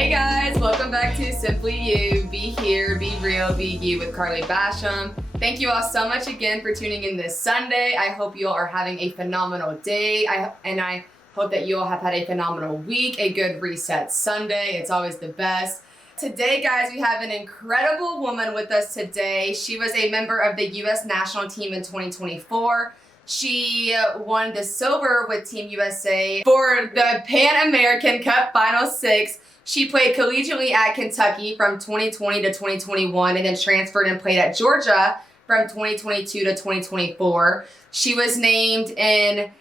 Hey guys, welcome back to Simply You. Be here, be real, be you with Carly Basham. Thank you all so much again for tuning in this Sunday. I hope you all are having a phenomenal day. I hope that you all have had a phenomenal week, a good reset Sunday. It's always the best. Today, guys, we have an incredible woman with us today. She was a member of the U.S. national team in 2024. She won the silver with Team USA for the Pan American Cup Final Six. She played collegiately at Kentucky from 2020 to 2021 and then transferred and played at Georgia from 2022 to 2024. She was named in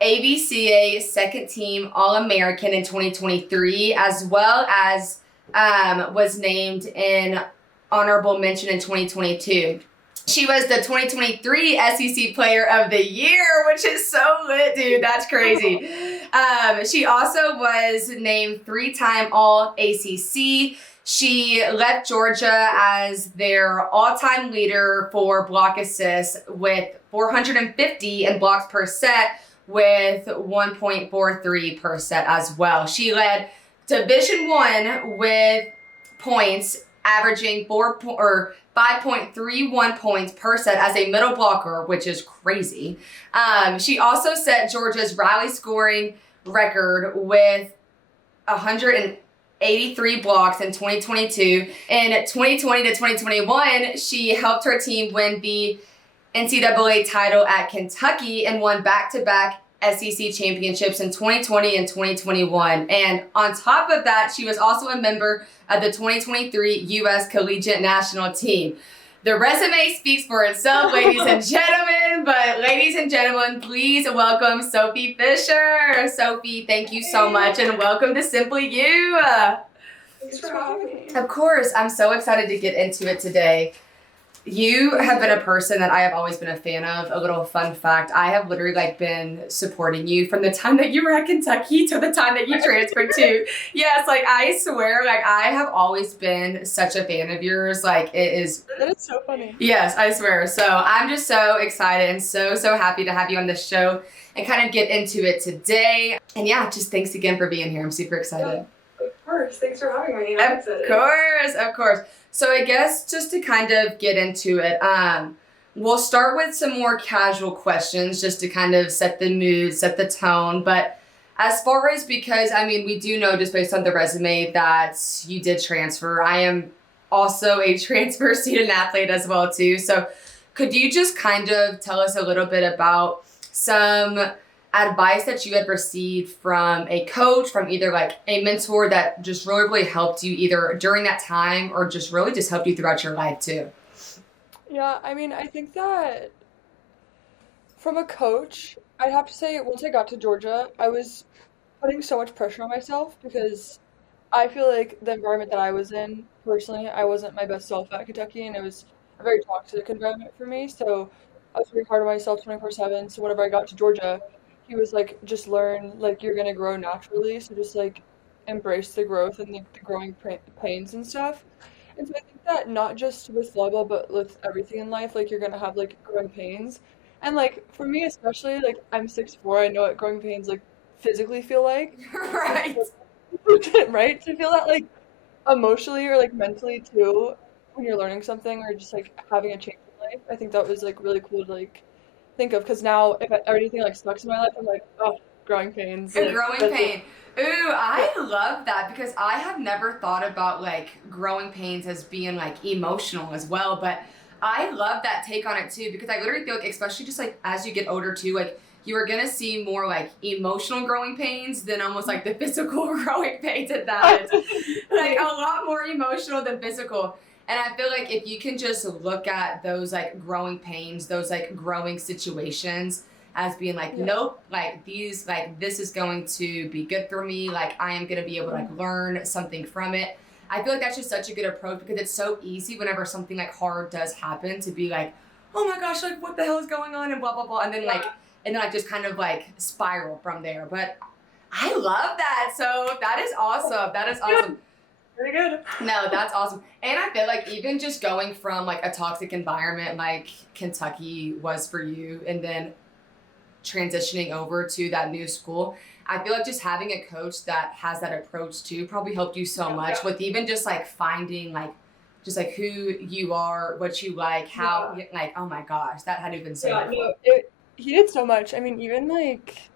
ABCA Second Team All-American in 2023, as well as was named in Honorable Mention in 2022. She was the 2023 SEC Player of the Year, which is so lit, dude. That's crazy. She also was named 3-time All-ACC. She left Georgia as their all-time leader for block assists with 450 in blocks per set with 1.43 per set as well. She led Division I with points averaging 5.31 points per set as a middle blocker, which is crazy. She also set Georgia's rally scoring record with 183 blocks in 2022. In 2020 to 2021, she helped her team win the NCAA title at Kentucky and won back-to-back SEC championships in 2020 and 2021. And on top of that, she was also a member of the 2023 U.S. Collegiate National Team. The resume speaks for itself, ladies and gentlemen, but ladies and gentlemen, please welcome Sophie Fischer. Sophie, thank you so much and welcome to Simply You. Thanks for having me. Of course, I'm so excited to get into it today. You have been a person that I have always been a fan of. A little fun fact, I have literally been supporting you from the time that you were at Kentucky to the time that you transferred to. Yes, I swear, I have always been such a fan of yours. It is. That is so funny. Yes, I swear. So I'm just so excited and so happy to have you on this show and kind of get into it today. And yeah, just thanks again for being here. I'm super excited. Yeah, of course. Thanks for having me. I'm excited. Of course. So I guess just to kind of get into it, we'll start with some more casual questions just to kind of set the mood, set the tone. But as far as, because, we do know just based on the resume that you did transfer. I am also a transfer student athlete as well too. So could you just kind of tell us a little bit about some advice that you had received from a coach, from either a mentor that just really helped you either during that time or just really just helped you throughout your life too? Yeah, I think that from a coach, I'd have to say once I got to Georgia, I was putting so much pressure on myself because I feel like the environment that I was in, personally, I wasn't my best self at Kentucky, and it was a very toxic environment for me. So I was really hard on myself 24/7. So whenever I got to Georgia, he was just learn, you're gonna grow naturally. So just embrace the growth and the growing pains and stuff. And so I think that not just with volleyball, but with everything in life, you're gonna have growing pains. And for me especially, I'm 6'4", I know what growing pains physically feel like. Right. Right? To feel that emotionally or mentally too when you're learning something or just having a change in life. I think that was really cool to think of, because now if anything sucks in my life, I'm oh, growing pains. Growing pain. Ooh, I love that because I have never thought about growing pains as being emotional as well, but I love that take on it too because I literally feel especially just as you get older too, you are gonna see more emotional growing pains than almost the physical growing pains at that. A lot more emotional than physical. And I feel if you can just look at those growing pains, those growing situations as being nope, this is going to be good for me. I am going to be able to learn something from it. I feel that's just such a good approach because it's so easy whenever something hard does happen to be oh my gosh, what the hell is going on and blah, blah, blah. And then just kind of spiral from there. But I love that. So that is awesome. That is awesome. Pretty good. No, that's awesome. And I feel even just going from a toxic environment Kentucky was for you and then transitioning over to that new school, I feel like just having a coach that has that approach too probably helped you so much Yeah. with even just like finding like just like who you are, what you like, how Yeah. like oh my gosh, that had to have been so Yeah, helpful. no, he did so much. I mean, even like,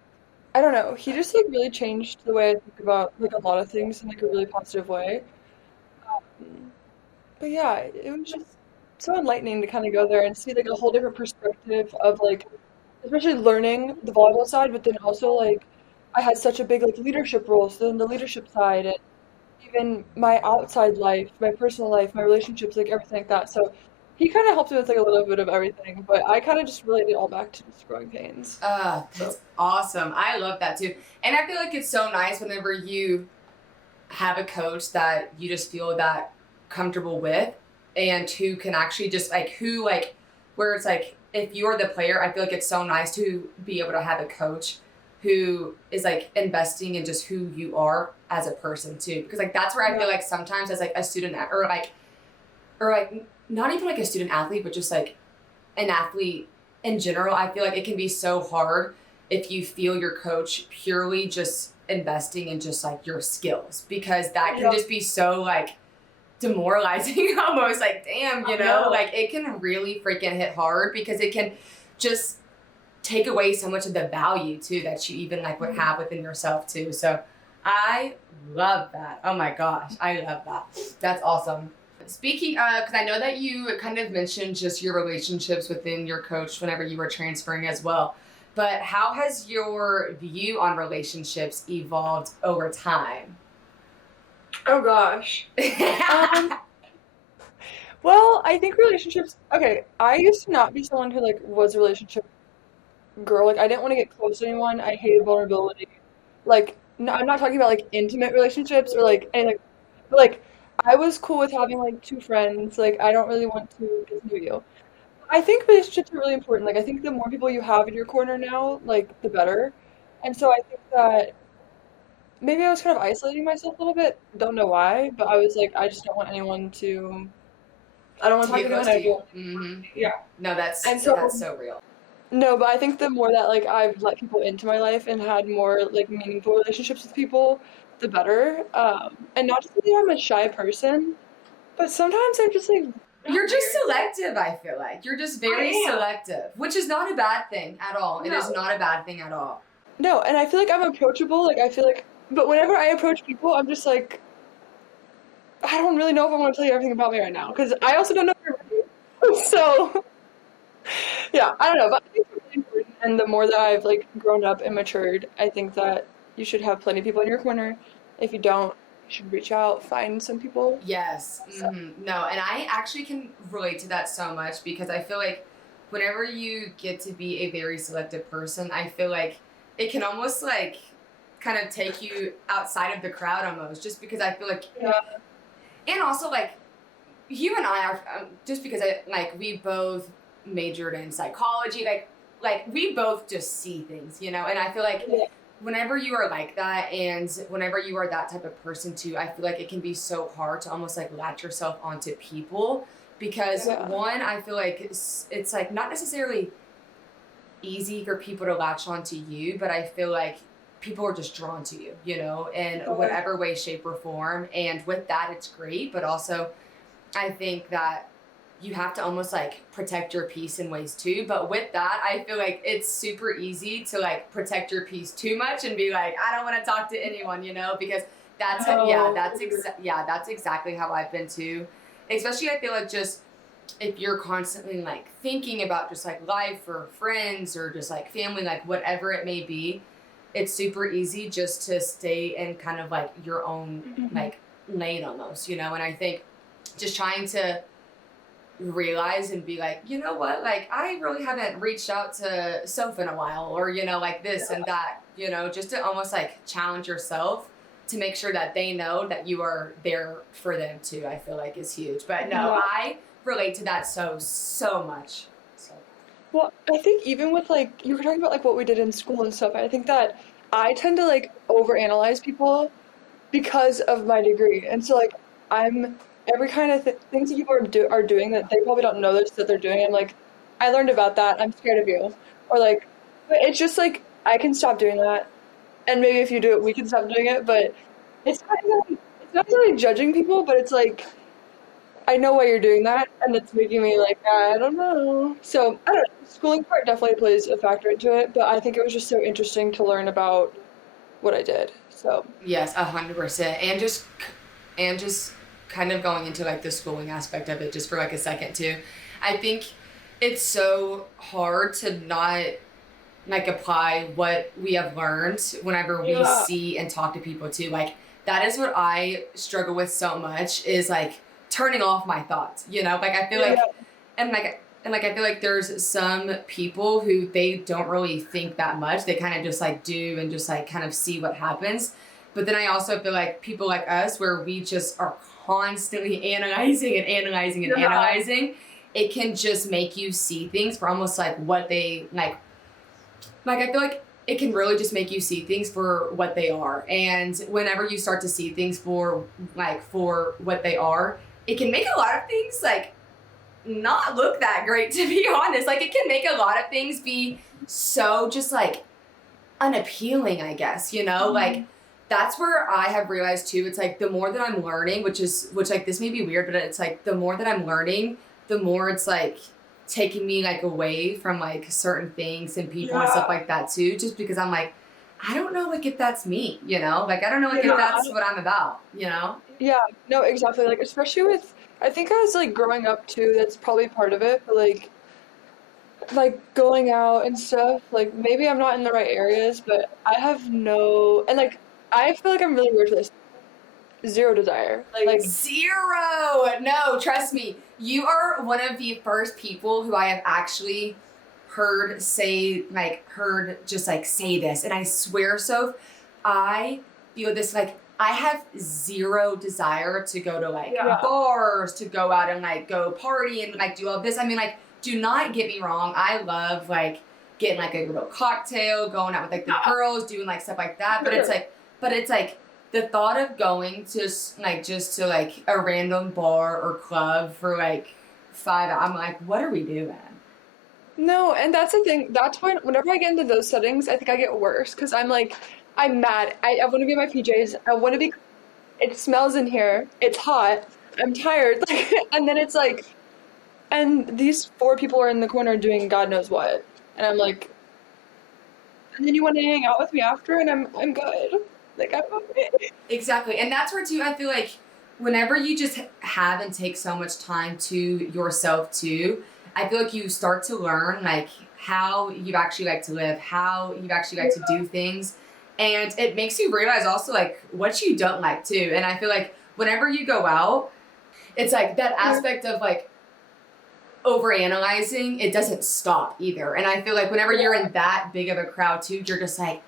I don't know, he just like really changed the way I think about like a lot of things in like a really positive way. Mm. But yeah, it was just so enlightening to kind of go there and see like a whole different perspective of like, especially learning the volleyball side, but then also like I had such a big like leadership role, so then the leadership side and even my outside life, my personal life, my relationships, like everything like that. So he kind of helped me with like a little bit of everything, but I kind of just related it all back to just growing pains. So That's awesome. I love that too. And I feel like it's so nice whenever you have a coach that you just feel that comfortable with and who can actually just like who like where it's like if you're the player, I feel like it's so nice to be able to have a coach who is like investing in just who you are as a person too, because like that's where I feel yeah, like sometimes as like a student or like not even like a student athlete but just like an athlete in general, I feel like it can be so hard if you feel your coach purely just investing in just like your skills, because that can yeah, just be so like demoralizing almost like damn, I know. like it can really freaking hit hard because it can just take away so much of the value too that you even like would Mhm. have within yourself too. So I love that. Oh my gosh, I love that. That's awesome. Speaking of, because I know that you kind of mentioned just your relationships within your coach whenever you were transferring as well, but how has your view on relationships evolved over time? Oh gosh. Um, well, I think relationships, okay, I used to not be someone who like was a relationship girl. Like I didn't want to get close to anyone. I hated vulnerability. Like no, I'm not talking about like intimate relationships or like anything, but like I was cool with having like two friends. Like I don't really want to get to know you. I think relationships are really important. Like I think the more people you have in your corner now, like the better. And so I think that maybe I was kind of isolating myself a little bit. Don't know why, but I was like, I just don't want anyone to. I don't want To to talk get to anyone. close I to don't. you. Mm-hmm. Yeah. No, And that's so so real. no, but I think the more that like I've let people into my life and had more like meaningful relationships with people, the better. And not just because I'm a shy person, but sometimes I'm just like not You're just weird. selective, I feel like. You're just very I am. selective, which is not a bad thing at all. It is No. not a bad thing at all. No, and I feel like I'm approachable. Like I feel like, but whenever I approach people, I'm just like, I don't really know if I want to tell you everything about me right now because I also don't know if you're ready. So yeah, I don't know, but I think it's really important. And the more that I've like grown up and matured, I think that you should have plenty of people in your corner. If you don't, you should reach out, find some people. Yes. So No, and I actually can relate to that so much because I feel like whenever you get to be a very selective person, I feel like it can almost like kind of take you outside of the crowd almost, just because I feel like, yeah, and also like you and I are just because I like we both majored in psychology, like we both just see things, and I feel like yeah, whenever you are like that and whenever you are that type of person too, I feel like it can be so hard to almost like latch yourself onto people because yeah, one, I feel like it's like not necessarily easy for people to latch onto you, but I feel like people are just drawn to you, in yeah, whatever way, shape, or form. And with that, it's great, but also I think that you have to almost like protect your peace in ways too. But with that, I feel like it's super easy to like protect your peace too much and be like, I don't want to talk to anyone, because no, that's exactly how I've been too. Especially, I feel like just if you're constantly like thinking about just like life or friends or just like family, like whatever it may be, it's super easy just to stay in kind of like your own mhm, like lane almost, and I think just trying to realize and be like, you know what, like I really haven't reached out to Soph in a while, or like this and that, just to almost like challenge yourself to make sure that they know that you are there for them too, I feel like is huge. But no, yeah. I relate to that so much. So Well, I think even with like you were talking about like what we did in school and stuff, I think that I tend to like overanalyze people because of my degree. And so like I'm every kind of things that people are doing that they probably don't know this that they're doing. I'm like, I learned about that. I'm scared of you. Or like, but it's just like I can stop doing that. and maybe if you do it, we can stop doing it. But it's not really judging people, but it's like I know why you're doing that, and it's making me like I don't know. So I don't know. Schooling part definitely plays a factor into it, but I think it was just so interesting to learn about what I did. So Yes, 100%. And just kind of going into like the schooling aspect of it just for like a second too. I think it's so hard to not like apply what we have learned whenever we yeah, see and talk to people too. Like that is what I struggle with so much is like turning off my thoughts, you know? Like I feel yeah, like and I feel like there's some people who they don't really think that much. They kind of just like do and just like kind of see what happens. But then I also feel like people like us where we just are constantly analyzing and analyzing and yeah, analyzing, it can just make you see things for almost like what they like I feel like it can really just make you see things for what they are. And whenever you start to see things for what they are, it can make a lot of things like not look that great to be honest. Like it can make a lot of things be so just like unappealing, I guess, you know? mhm, Like that's where I have realized too, it's like the more that I'm learning, which like this may be weird, but it's like the more that I'm learning, the more it's like taking me like away from like certain things and people and stuff yeah, like that too, just because I'm like, I don't know like if that's me, you know? Like I don't know like if yeah. that's what I'm about, you know? Yeah, no, exactly. Like, especially with, I think as like growing up too, that's probably part of it. But like going out and stuff, like maybe I'm not in the right areas, but I have no, and like I feel like I'm really weird for this. Zero desire. Like, Zero. No, trust me. You are one of the first people who I have actually heard just like say this. And I swear, Soph, I feel this like I have zero desire to go to like yeah, bars, to go out and like go party and like do all this. I mean, like, do not get me wrong. I love like getting like a little cocktail, going out with like the yeah, girls, doing like stuff like that. sure. But it's like the thought of going to just to like a random bar or club for like 5 hours, I'm like, what are we doing? No, and that's the thing. That's whenever I get into those settings, I think I get worse because I'm like, I'm mad. I want to be in my PJs. I want to be. It smells in here. It's hot. I'm tired. Like, and then it's like, and these four people are in the corner doing God knows what, and I'm like, and then you want to hang out with me after, and I'm good. Like I'm okay. Exactly. And that's where too I feel like whenever you just have and take so much time to yourself too, I feel like you start to learn like how you actually like to live, how you actually like to do things. And it makes you realize also like what you don't like too. And I feel like whenever you go out, it's like that Yeah, aspect of like over analyzing, it doesn't stop either. And I feel like whenever you're yeah, in that big of a crowd too, you're just like,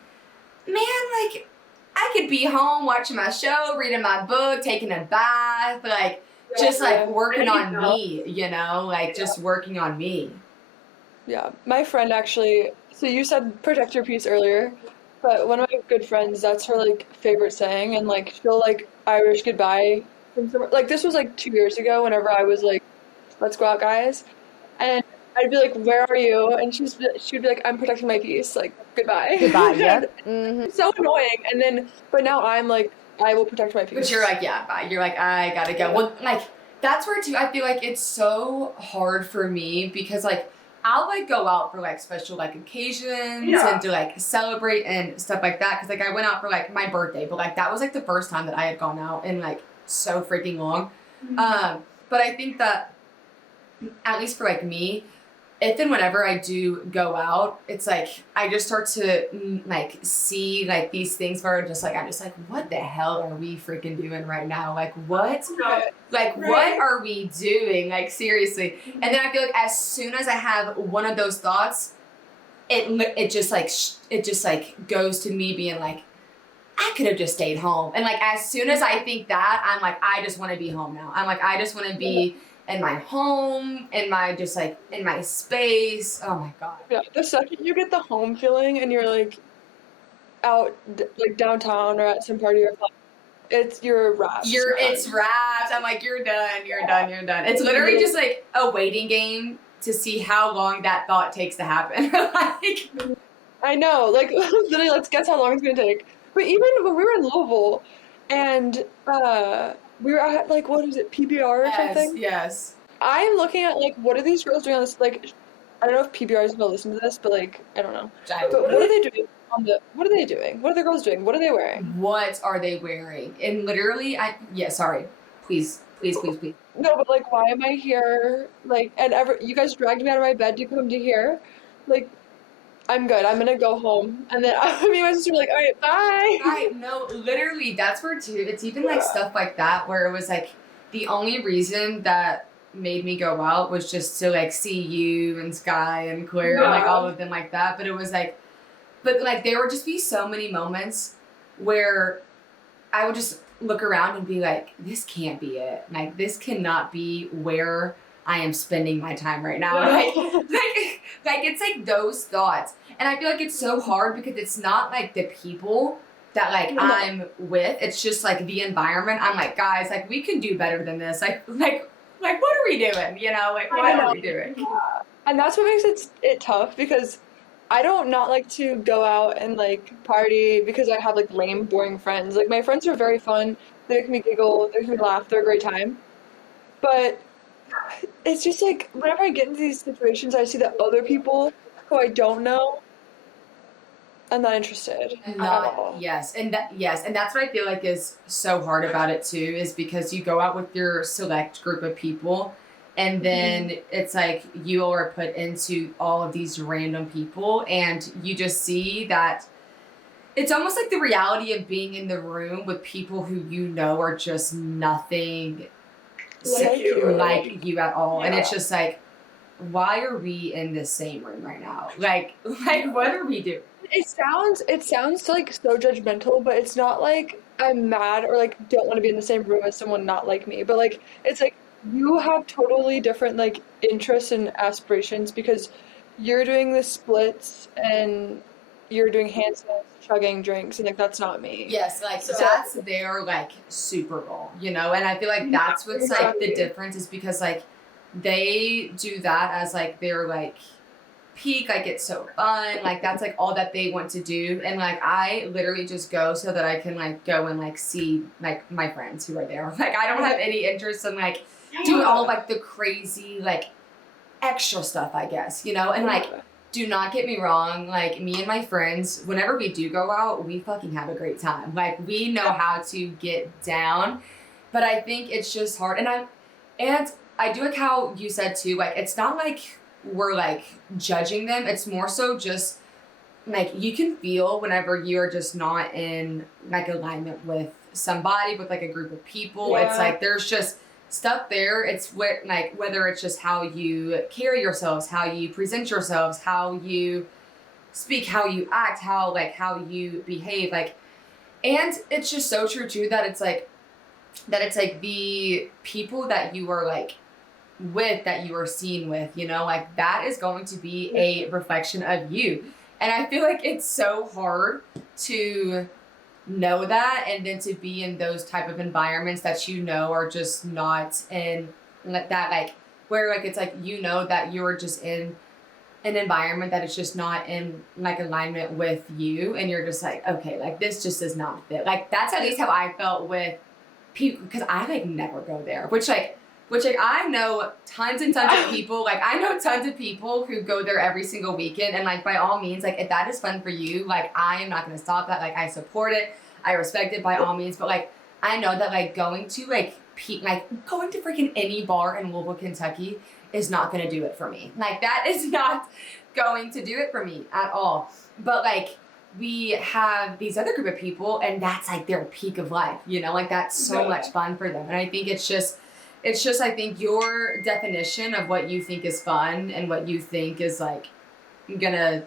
man, like I could be home watching my show, reading my book, taking a bath, like just yeah. like working Anything on else? me, you know, like Yeah. just working on me. Yeah. My friend actually. So you said protect your peace earlier, but one of my good friends, that's her like favorite saying, and like she'll like Irish goodbye from somewhere. Like this was like 2 years ago. Whenever I was like, let's go out, guys. And I'd be like, "Where are you?" And she'd be like, "I'm protecting my peace. Like, goodbye." Goodbye, And yep. Hmm. it's so annoying. And then, but now I'm like, I will protect my But you're peace. like, yeah, bye. You're like, I gotta go. Yeah. Well, like, that's where too, I feel like it's so hard for me because like, I'll like go out for like special like occasions Yeah. and to like celebrate and stuff like that. Cause like I went out for like my birthday, but like that was like the first time that I had gone out in like so freaking long. Mhm. But I think that at least for like me, if and whenever I do go out, it's like I just start to like see like these things where I'm just like, what the hell are we freaking doing right now? Like what? Right. Like what Right. are we doing? Like seriously. And then I feel like as soon as I have one of those thoughts, it just like it just like goes to me being like, I could have just stayed home. And like as soon as I think that, I'm like, I just want to be home now. I'm like, I just want to Yeah. be in my home, in my just like in my space. Oh my god. Yeah. The second you get the home feeling and you're like out like downtown or at some party or club, you're wrapped, It's man. wrapped. I'm like, you're done, you're done, you're done. It's literally just like a waiting game to see how long that thought takes to happen. Like I know, like literally, let's guess how long it's gonna take. But even when we were in Louisville, and we were at like what is it, PBR or Yes, something? yes. I'm looking at like what are these girls doing on this? Like, I don't know if PBR is gonna listen to this, but like I don't know. But what are they doing on the? What are they doing? What are the girls doing? What are they wearing? What are they wearing? And literally, yeah, sorry. Please, please, please, please. No, but like, why am I here? Like, and ever you guys dragged me out of my bed to come to here. Like, I'm good. I'm gonna go home, and then me and my sister were like, all right, bye. Right, no, literally, that's where too. It's even like stuff like that where it was like the only reason that made me go out was just to like see you and Sky and Claire and like all Yeah. of them like that. But it was like, but like there would just be so many moments where I would just look around and be like, this can't be it. Like this cannot be where I am spending my time right now. No. Like it's like those thoughts. And I feel like it's so hard because it's not like the people that like No. I'm with. It's just like the environment. I'm like, guys, like we can do better than this. Like what are we doing? You know, like I what know. are we doing? Yeah. And that's what makes it tough because I don't not like to go out and like party because I have like lame, boring friends. Like my friends are very fun. They make me giggle. They make me laugh. They're a great time. But it's just like whenever I get into these situations, I see that other people who I don't know, I'm not interested And at not all. yes, and that yes, and that's what I feel like is so hard about it too, is because you go out with your select group of people, and Hmm. then it's like you are put into all of these random people, and you just see that it's almost like the reality of being in the room with people who you know are just nothing Like you. like you at all, and it's Yeah. just like, why are we in the same room right now? Like what are we doing? It sounds like so judgmental, but it's not like I'm mad or like don't want to be in the same room as someone not like me. But like it's like you have totally different like interests and aspirations because you're doing the splits and you're doing handstands, chugging drinks, and like that's not me. Yes, like So that's their like Super Bowl, you know? And I feel like yeah, that's what's like the exactly. difference is because like they do that as like their like peak, like it's so fun, like that's like all that they want to do. And like I literally just go so that I can like go and like see like my friends who are there. Like I don't have any interest in like doing all of Yeah. like the crazy like extra stuff, I guess, you know? And like, Yeah. do not get me wrong, like me and my friends, whenever we do go out, we fucking have a great time. Like we know how to get down, but I think it's just hard. And I do like how you said too, like it's not like we're like judging them. It's more so just like you can feel whenever you're just not in like alignment with somebody, with like a group of people. It's Yeah. like there's just stuff there. It's what like whether it's just how you carry yourselves, how you present yourselves, how you speak, how you act, how you behave, like. And it's just so true too that it's like the people that you are like with, that you are seen with, you know, like that is going to be a reflection of you. And I feel like it's so hard to know that, and then to be in those type of environments that you know are just not in that like where like it's like you know that you're just in an environment that is just not in like alignment with you, and you're just like, okay, like this just does not fit. Like that's at least how I felt with people, because I like never go there, which like I know tons and tons of people, like I know tons of people who go there every single weekend, and like by all means, like if that is fun for you, like I am not going to stop that. Like I support it, I respect it by all means, but like I know that like going to like going to freaking any bar in Louisville, Kentucky is not going to do it for me. Like that is not going to do it for me at all. But like we have these other group of people, and that's like their peak of life, you know, like that's so Yeah. much fun for them. And I think it's just I think your definition of what you think is fun and what you think is like gonna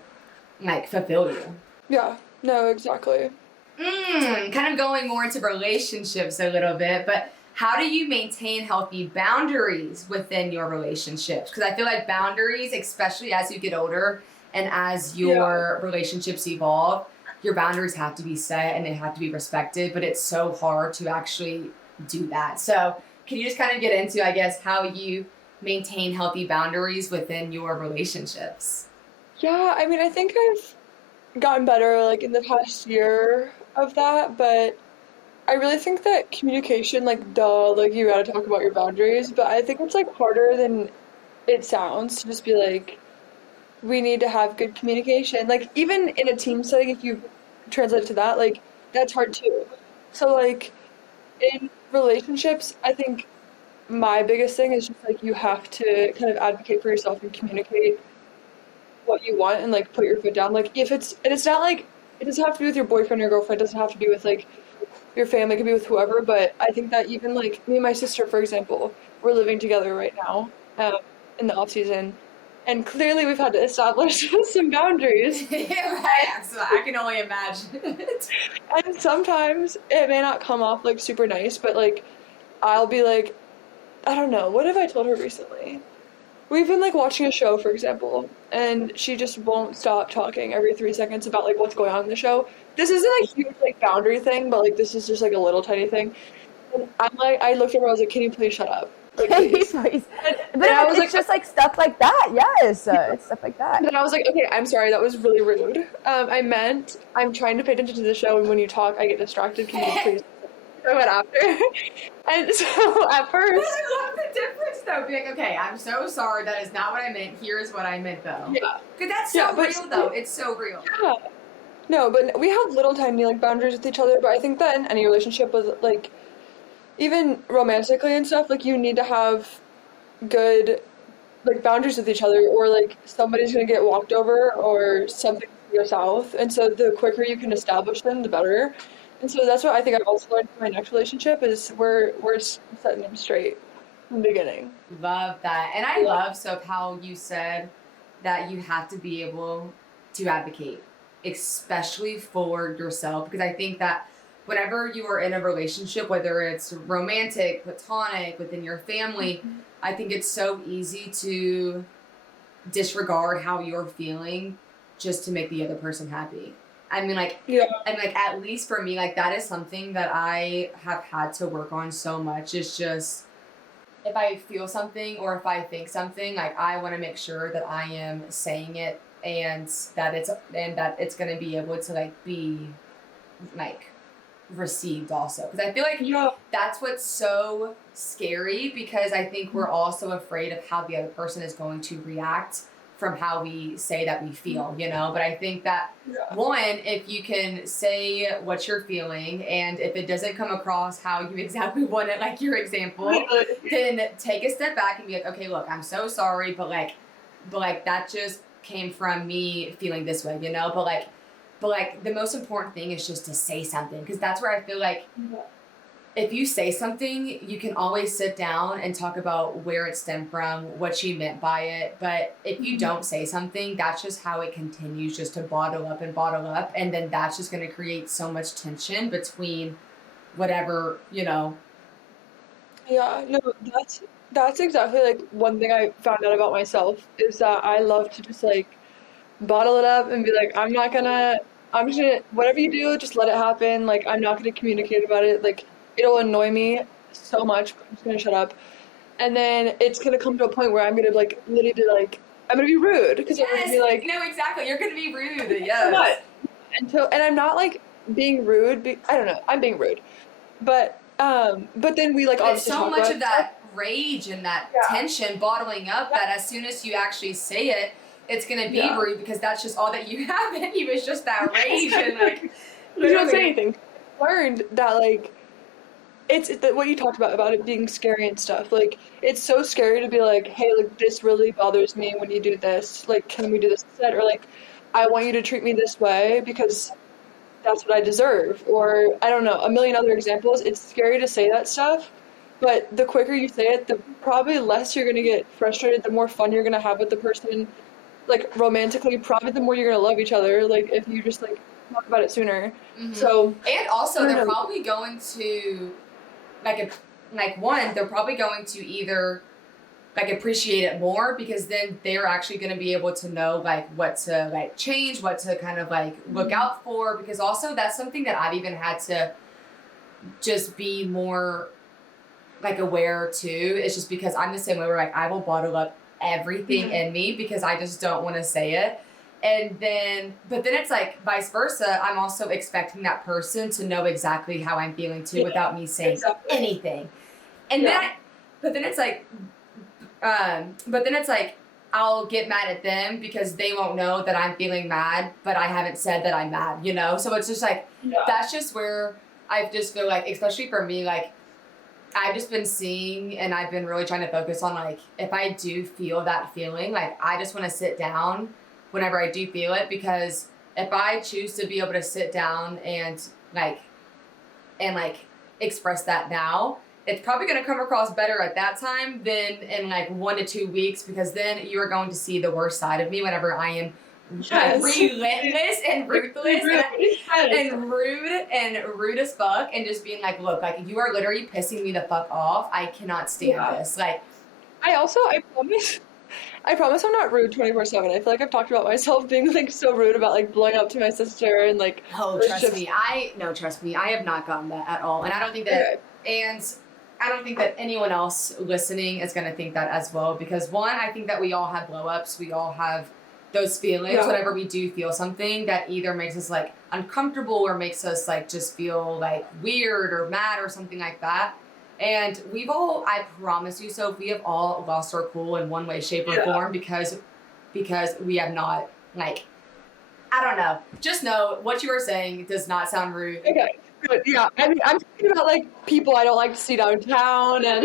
like fulfill you. Yeah. No, exactly. Kind of going more into relationships a little bit, but how do you maintain healthy boundaries within your relationships? Because I feel like boundaries, especially as you get older and as Yeah. your relationships evolve, your boundaries have to be set and they have to be respected, but it's so hard to actually do that. So, can you just kind of get into, I guess, how you maintain healthy boundaries within your relationships? Yeah, I mean, I think I've gotten better like in the past year of that, but I really think that communication, like, duh, like, you gotta talk about your boundaries, but I think it's, like, harder than it sounds to just be like, we need to have good communication. Like, even in a team setting, if you translate it to that, like, that's hard too. So, like, in relationships, I think my biggest thing is just, like, you have to kind of advocate for yourself and communicate what you want and, like, put your foot down. Like, if it's, and it's not like, it doesn't have to be with your boyfriend or girlfriend, it doesn't have to be with, like, your family, could be with whoever, but I think that even like me and my sister, for example, we're living together right now, in the off season, and clearly we've had to establish some boundaries. Yeah, so I can only imagine it. And sometimes it may not come off like super nice, but like I'll be like, I don't know, what have I told her recently? We've been like watching a show, for example, and she just won't stop talking every 3 seconds about like what's going on in the show. This isn't a huge like boundary thing, but like this is just like a little tiny thing. And I'm like, I looked at her, I was like, can you please shut up? Like, please. Please. And But I was it's like, just like stuff like that. Yes, it's stuff like that. and then I was like, okay, I'm sorry, that was really rude. I meant, I'm trying to pay attention to the show, and when you talk, I get distracted. Can you please go ahead after? And so at first, I love the difference though. Be like, okay, I'm so sorry. That is not what I meant. Here's what I meant though. yeah, Because that's so yeah, but real though. It's so real. yeah. No, but we have little tiny like boundaries with each other, but I think that in any relationship with like even romantically and stuff, like you need to have good like boundaries with each other or like somebody's gonna get walked over or something go south. And so the quicker you can establish them, the better. And so that's what I think I've also learned from my next relationship is we're setting them straight from the beginning. Love that. And I Yeah. love, Soap, how you said that you have to be able to advocate, especially for yourself. Because I think that whenever you are in a relationship, whether it's romantic, platonic, within your family, I think it's so easy to disregard how you're feeling just to make the other person happy. I mean, like, Yeah. and like at least for me, like that is something that I have had to work on so much. It's just if I feel something or if I think something, like I want to make sure that I am saying it and that it's gonna be able to like be like received also. Because I feel like Yeah. that's what's so scary because I think we're all so afraid of how the other person is going to react from how we say that we feel, you know? But I think that Yeah. one, if you can say what you're feeling and if it doesn't come across how you exactly want it, like your example, then take a step back and be like, okay, look, I'm so sorry, but like that just came from me feeling this way, you know? But like the most important thing is just to say something because that's where I feel like if you say something, you can always sit down and talk about where it stemmed from, what she meant by it. But if you don't say something, that's just how it continues just to bottle up and bottle up. And then that's just going to create so much tension between whatever, you know. Yeah, no, that's exactly like one thing I found out about myself is that I love to just like bottle it up and be like, I'm just gonna, whatever you do, just let it happen. Like, I'm not gonna communicate about it. Like, it'll annoy me so much, but I'm just gonna shut up. And then it's gonna come to a point where I'm gonna like, literally be like, I'm gonna be rude because I'm gonna be like, no, exactly. You're going to be rude. I'm Yes. not. And I'm not like being rude. I don't know. I'm being rude, but then we like But obviously so talk much about of that rage and that Yeah. tension bottling up that as soon as you actually say it, it's gonna be Yeah. rude because that's just all that you have in you is just that rage and like You don't say literally. anything. Learned that like what you talked about it being scary and stuff. Like it's so scary to be like, hey, like this really bothers me when you do this. Like, can we do this instead? Or like, I want you to treat me this way because that's what I deserve. Or I don't know, a million other examples. It's scary to say that stuff, but the quicker you say it, the probably less you're gonna get frustrated, the more fun you're gonna have with the person, like romantically, probably the more you're gonna love each other, like if you just like talk about it sooner. Mhm. So And I also don't they're know. probably going to one, they're probably going to either like appreciate it more because then they're actually going to be able to know like what to like change, what to kind of like look out for because also that's something that I've even had to just be more like aware too. It's just because I'm the same way where like I will bottle up everything in me because I just don't want to say it. but then it's like vice versa. I'm also expecting that person to know exactly how I'm feeling too without me saying anything. And but then it's like, I'll get mad at them because they won't know that I'm feeling mad, but I haven't said that I'm mad, you know? So it's just like, that's just where I just feel like, especially for me, like, I've just been seeing and I've been really trying to focus on, like, if I do feel that feeling, like, I just want to sit down whenever I do feel it, because if I choose to be able to sit down and express that now, it's probably going to come across better at that time than in like 1 to 2 weeks, because then you are going to see the worst side of me whenever I am relentless and ruthless and rude as fuck, and just being like, look, like, you are literally pissing me the fuck off. I cannot stand this. Like, I promise I'm not rude 24/7. I feel like I've talked about myself being like so rude about like blowing up to my sister and like. Oh, trust me, I have not gotten that at all, and I don't think that, and I don't think that anyone else listening is going to think that as well, because one, I think that we all have blow ups, we all have those feelings whenever we do feel something that either makes us like uncomfortable or makes us like just feel like weird or mad or something like that. And I promise you, Sophie, we have all lost our cool in one way, shape, or form because we have not, like, I don't know. Just know what you were saying does not sound rude. Okay, good. Yeah, I mean, I'm talking about like people I don't like to see downtown, and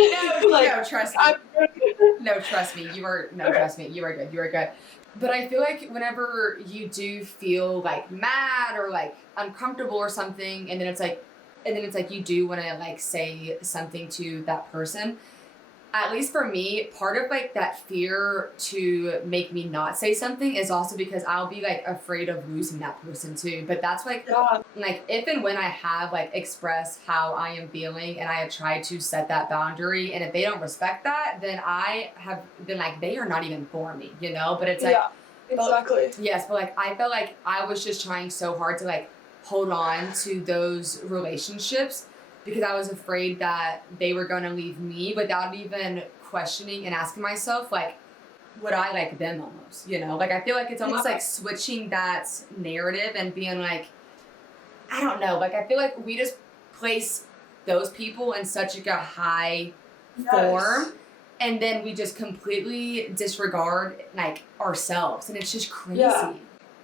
no, trust me. You are good. You are good. But I feel like whenever you do feel like mad or like uncomfortable or something, and then it's like you do want to like say something to that person, at least for me, part of like that fear to make me not say something is also because I'll be like afraid of losing that person too. But that's like if and when I have like expressed how I am feeling and I have tried to set that boundary, and if they don't respect that, then I have been like, they are not even for me, you know? But it's like, exactly. Yes, but like I felt like I was just trying so hard to like hold on to those relationships because I was afraid that they were going to leave me without even questioning and asking myself, like, would I like them almost, you know? Like, I feel like it's almost like switching that narrative and being like, I don't know. Like, I feel like we just place those people in such like a high form, and then we just completely disregard like ourselves, and it's just crazy. Yeah.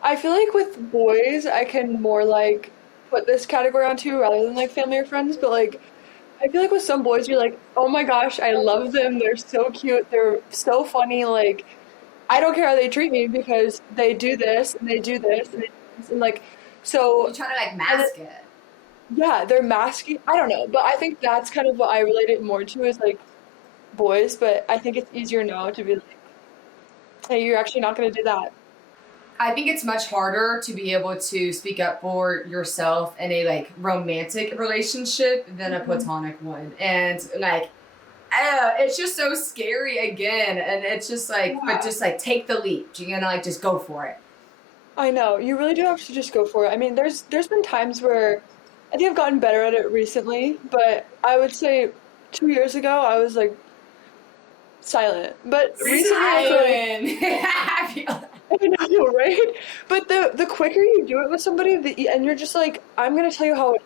I feel like with boys, I can more like put this category onto rather than like family or friends, but like I feel like with some boys you're like, oh my gosh, I love them, they're so cute, they're so funny, like I don't care how they treat me because they do this and they do this and, and like, so you try to like mask it. Yeah, they're masking, I don't know, but I think that's kind of what I relate it more to is like boys, but I think it's easier now to be like, hey, you're actually not going to do that. I think it's much harder to be able to speak up for yourself in a like romantic relationship than a platonic one. And like, it's just so scary again. And it's just like, but just like take the leap. You're gonna like just go for it. I know, you really do have to just go for it. I mean, there's been times where I think I've gotten better at it recently, but I would say 2 years ago I was like silent. But recently I feel like, I know, right? But the quicker you do it with somebody, and you're just like, I'm gonna tell you how it is.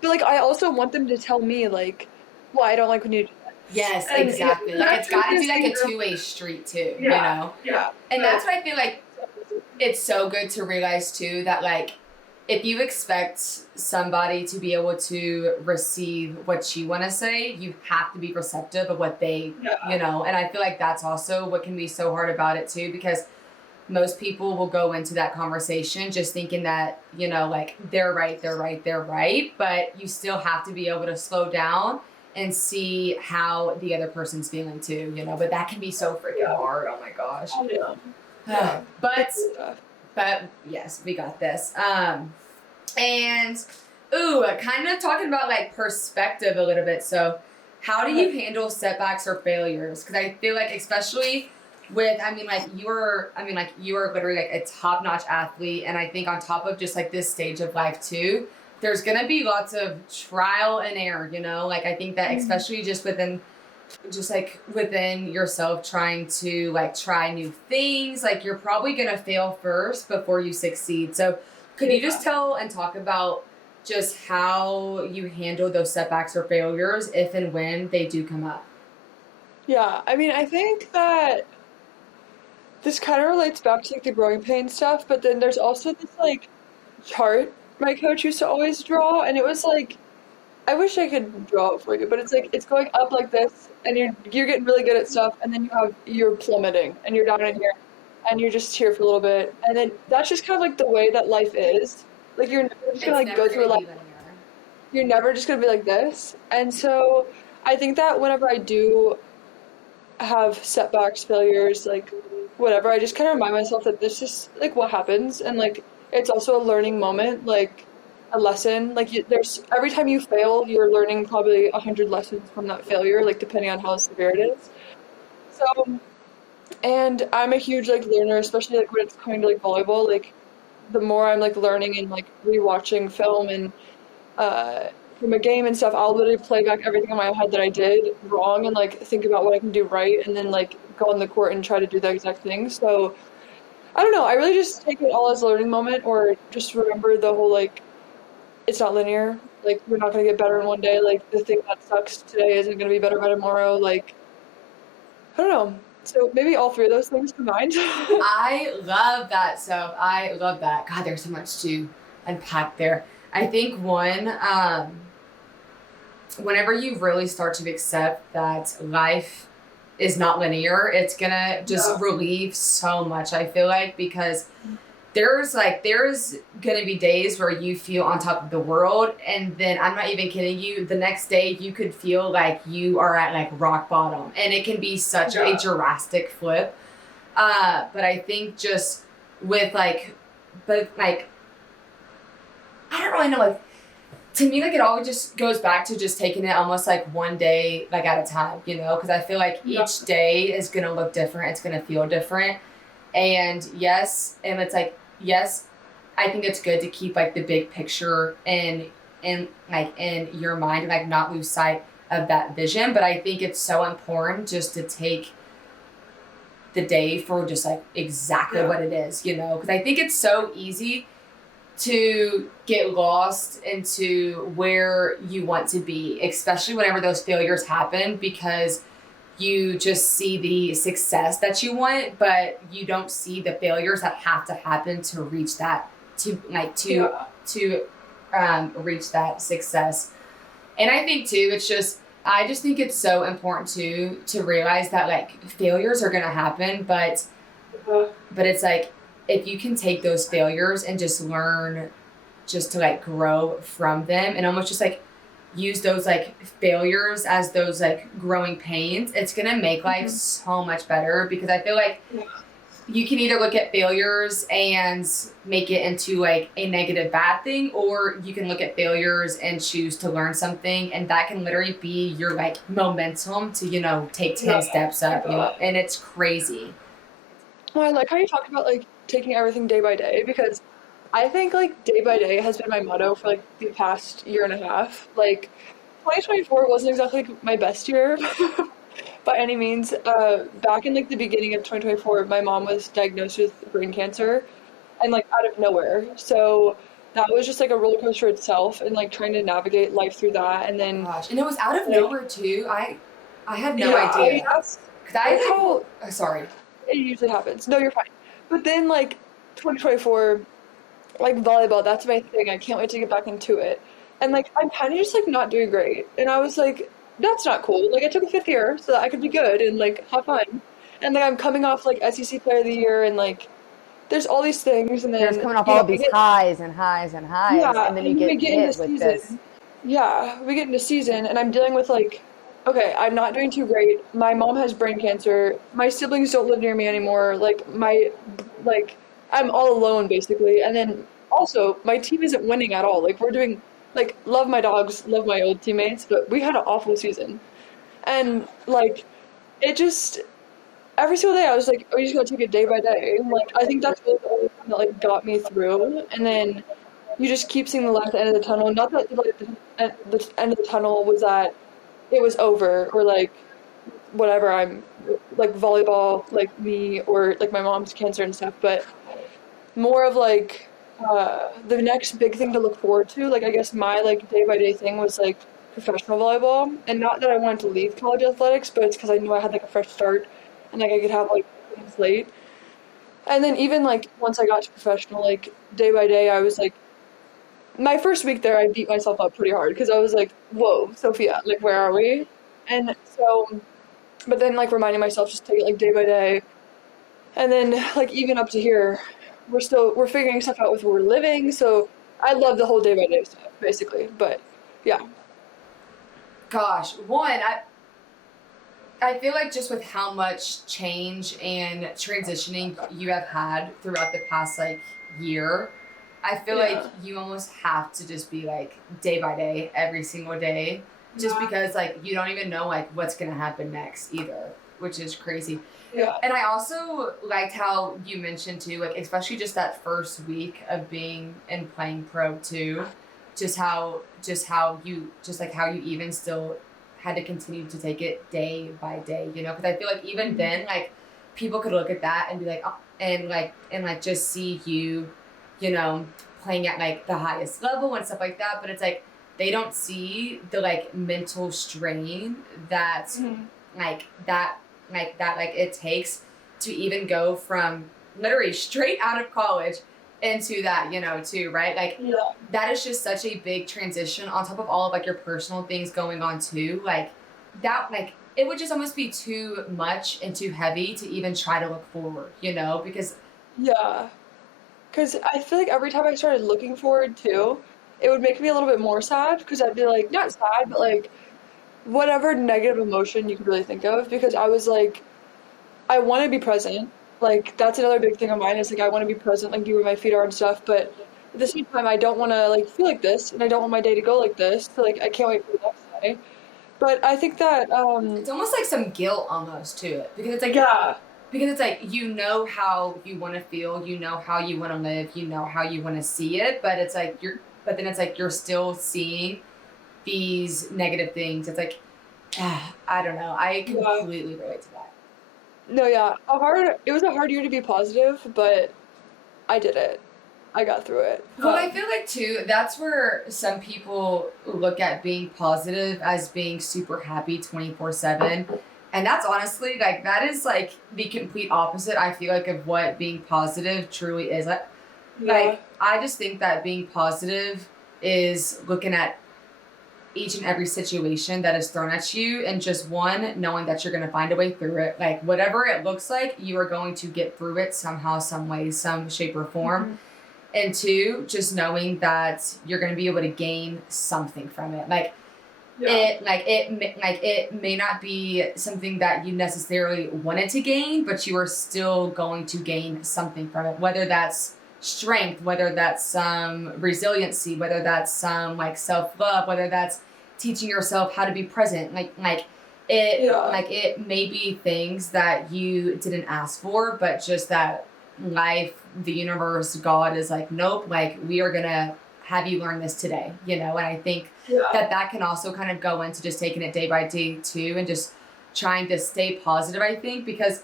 But like, I also want them to tell me like, well, I don't like when you do that. Yes, and exactly. Like it's got to be like a two-way street too, you know? Yeah. And that's what I feel like it's so good to realize too, that like, if you expect somebody to be able to receive what you want to say, you have to be receptive of what they, you know? And I feel like that's also what can be so hard about it too, because most people will go into that conversation just thinking that, you know, like they're right, but you still have to be able to slow down and see how the other person's feeling too, you know, but that can be so freaking hard. Oh my gosh. But yes, we got this. And kind of talking about like perspective a little bit. So how do you handle setbacks or failures? Because I feel like especially with, you are literally like a top-notch athlete, and I think on top of just like this stage of life too, there's gonna be lots of trial and error, you know? Like I think that especially just within just like within yourself trying to like try new things, like you're probably gonna fail first before you succeed. So could you just tell and talk about just how you handle those setbacks or failures if and when they do come up? Yeah, I mean, I think that this kind of relates back to like the growing pain stuff, but then there's also this like chart my coach used to always draw, and it was like, I wish I could draw it for you, but it's like it's going up like this, and you're getting really good at stuff, and then you're plummeting, and you're down in here, and you're just here for a little bit, and then that's just kind of like the way that life is. Like you're never just gonna It's like go never through gonna life. be linear. You're never just gonna be like this, and so I think that whenever I do have setbacks, failures, like whatever, I just kind of remind myself that this is like what happens, and like it's also a learning moment, like a lesson. Like there's every time you fail, you're learning probably 100 lessons from that failure, like depending on how severe it is. So, and I'm a huge like learner, especially like when it's coming to like volleyball. Like the more I'm like learning and like rewatching film and uh, from a game and stuff, I'll literally play back everything in my head that I did wrong and like think about what I can do right, and then like go on the court and try to do the exact thing. So I don't know. I really just take it all as a learning moment, or just remember the whole like it's not linear. Like we're not gonna get better in one day. Like the thing that sucks today isn't gonna be better by tomorrow. Like I don't know. So maybe all three of those things combined. I love that. So I love that. God, there's so much to unpack there. I think whenever you really start to accept that life is not linear, it's gonna just relieve so much. I feel like, because there's gonna be days where you feel on top of the world, and then I'm not even kidding you, the next day you could feel like you are at like rock bottom, and it can be such a drastic flip. But I think just with but like I don't really know, like to me, like it all just goes back to just taking it almost like one day like at a time, because I feel like each day is gonna look different, it's gonna feel different. And it's like, yes, I think it's good to keep like the big picture in like in your mind, and like not lose sight of that vision. But I think it's so important just to take the day for just like exactly what it is, because I think it's so easy to get lost into where you want to be, especially whenever those failures happen, because you just see the success that you want, but you don't see the failures that have to happen to reach that, to reach that success. And I think too, I just think it's so important to realize that like failures are gonna happen, but it's like, if you can take those failures and just learn just to like grow from them, and almost just like use those like failures as those like growing pains, it's gonna make life so much better. Because I feel like you can either look at failures and make it into like a negative bad thing, or you can look at failures and choose to learn something, and that can literally be your like momentum to take 10 steps up, and it's crazy. Well, I like how you talked about like taking everything day by day, because I think like day by day has been my motto for like the past year and a half. Like 2024 wasn't exactly like, my best year by any means. Back in like the beginning of 2024, my mom was diagnosed with brain cancer, and like out of nowhere. So that was just like a roller coaster itself, and like trying to navigate life through that. And then Gosh, and it was out of nowhere too. I had no idea. Because sorry. It usually happens. No, you're fine. But then, like, 2024, like, volleyball, that's my thing. I can't wait to get back into it. And, like, I'm kind of just, like, not doing great. And I was like, that's not cool. Like, I took a fifth year so that I could be good and, like, have fun. And, like, I'm coming off, like, SEC Player of the Year, and, like, there's all these things. And then, You're just coming off all these highs and highs and highs, and then you get hit with this. Yeah, we get into season, and I'm dealing with, like, okay, I'm not doing too great. My mom has brain cancer. My siblings don't live near me anymore. I'm all alone basically. And then also, my team isn't winning at all. Like, we're doing, like, love my dogs, love my old teammates, but we had an awful season. And, like, it just, every single day I was like, oh, you just gotta take it day by day. And, like, I think that's really the only thing that, like, got me through. And then you just keep seeing the light at the end of the tunnel. Not that, like, the end of the tunnel was that it was over, or like whatever I'm like volleyball, like me, or like my mom's cancer and stuff, but more of like the next big thing to look forward to. Like I guess my like day by day thing was like professional volleyball, and not that I wanted to leave college athletics, but it's because I knew I had like a fresh start and like I could have like a clean slate. And then even like once I got to professional, like day by day, I was like my first week there, I beat myself up pretty hard because I was like, whoa, Sophia, like where are we? And so, but then like reminding myself just take it like day by day. And then like even up to here, we're figuring stuff out with where we're living. So I love the whole day by day stuff, basically. But yeah. Gosh, one, I feel like just with how much change and transitioning you have had throughout the past like year, I feel like you almost have to just be like day by day, every single day, just because like you don't even know like what's gonna happen next either, which is crazy. Yeah. And I also liked how you mentioned too, like especially just that first week of being and playing pro too, how you even still had to continue to take it day by day, you know, because I feel like even then like people could look at that and be like, oh, and like just see you, you know, playing at like the highest level and stuff like that, but it's like they don't see the like mental strain that like it takes to even go from literally straight out of college into that, you know, too, right? Like that is just such a big transition on top of all of like your personal things going on too. Like that, like it would just almost be too much and too heavy to even try to look forward, you know, because I feel like every time I started looking forward to, it would make me a little bit more sad because I'd be like, not sad, but like whatever negative emotion you could really think of because I was like, I want to be present. Like that's another big thing of mine is like I want to be present, like be where my feet are and stuff. But at the same time, I don't want to like feel like this, and I don't want my day to go like this. So like I can't wait for the next day. But I think that it's almost like some guilt almost to it because it's like because it's like you know how you want to feel, you know how you want to live, you know how you want to see it, but it's like then it's like you're still seeing these negative things. It's like I don't know. I completely relate to that. No, yeah, it was a hard year to be positive, but I did it. I got through it. Well, I feel like too, that's where some people look at being positive as being super happy 24/7. And that's honestly like that is like the complete opposite, I feel like, of what being positive truly is. Like I just think that being positive is looking at each and every situation that is thrown at you and just one, knowing that you're going to find a way through it. Like whatever it looks like, you are going to get through it somehow, some way, some shape or form. And two, just knowing that you're going to be able to gain something from it. Like it may not be something that you necessarily wanted to gain, but you are still going to gain something from it, whether that's strength, whether that's some resiliency, whether that's some like self-love, whether that's teaching yourself how to be present. Like it may be things that you didn't ask for, but just that life, the universe, God is like, nope, like we are gonna have you learn this today, you know. And I think that can also kind of go into just taking it day by day too, and just trying to stay positive, I think, because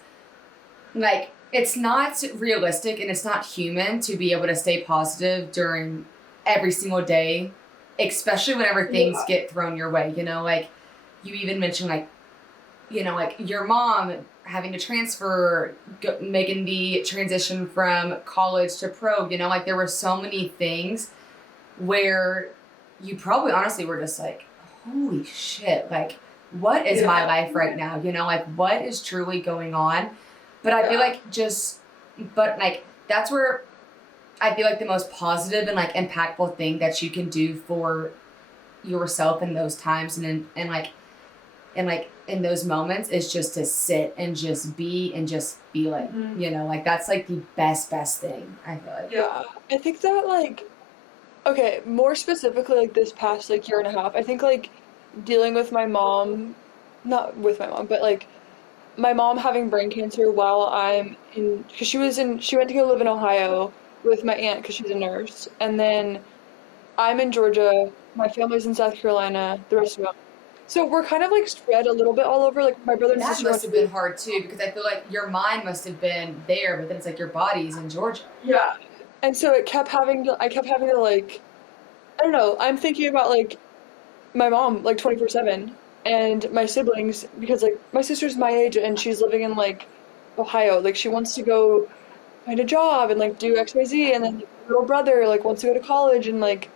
like it's not realistic and it's not human to be able to stay positive during every single day, especially whenever things get thrown your way, you know. Like you even mentioned like, you know, like your mom having to transfer, making the transition from college to pro, you know, like there were so many things where you probably honestly were just like, holy shit, like what is my life right now? You know, like what is truly going on? But I feel like that's where I feel like the most positive and like impactful thing that you can do for yourself in those times and in those moments is just to sit and just be and just feel it, you know, like that's like the best thing, I feel like. Yeah, I think that like, okay, more specifically like this past like year and a half, I think like dealing with my mom, not with my mom, but like my mom having brain cancer while I'm in, because she went to go live in Ohio with my aunt because she's a nurse, and then I'm in Georgia, my family's in South Carolina, the rest of them. So we're kind of like spread a little bit all over. Like my brother and That sister must have been hard too, because I feel like your mind must have been there, but then it's like your body's in Georgia. Yeah. And so I kept having to like, I don't know, I'm thinking about like my mom like 24/7 and my siblings because like my sister's my age and she's living in like Ohio. Like she wants to go find a job and like do XYZ, and then like, my little brother like wants to go to college and like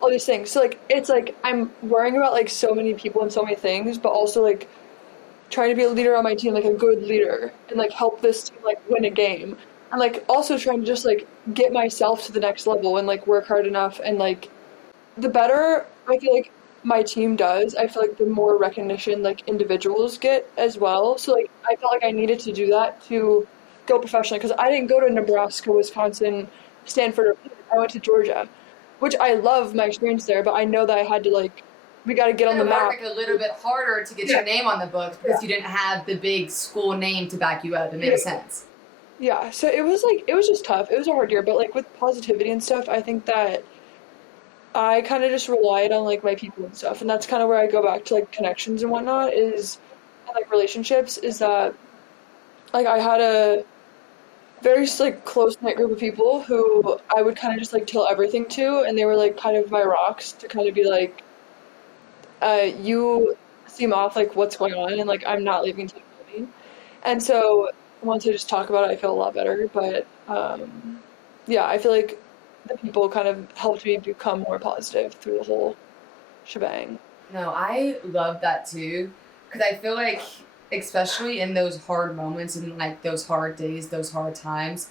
all these things. So like it's like I'm worrying about like so many people and so many things, but also like trying to be a leader on my team, like a good leader, and like help this team like win a game. And like also trying to just like get myself to the next level and like work hard enough, and like the better I feel like my team does, I feel like the more recognition like individuals get as well. So like I felt like I needed to do that to go professionally because I didn't go to Nebraska, Wisconsin, Stanford, or I went to Georgia, which I love my experience there, but I know that I had to like we got to get on the map. Like a little bit harder to get your name on the books because you didn't have the big school name to back you up. It made sense. Yeah, so it was just tough. It was a hard year, but like with positivity and stuff, I think that I kind of just relied on like my people and stuff, and that's kind of where I go back to like connections and whatnot is and, like relationships is that like I had a very like close knit group of people who I would kind of just like tell everything to, and they were like kind of my rocks to kind of be like, you seem off, like what's going on, and like I'm not leaving until you tell me. And so once I just talk about it, I feel a lot better. But yeah, I feel like the people kind of helped me become more positive through the whole shebang. No, I love that too, because I feel like, especially in those hard moments and like those hard days, those hard times,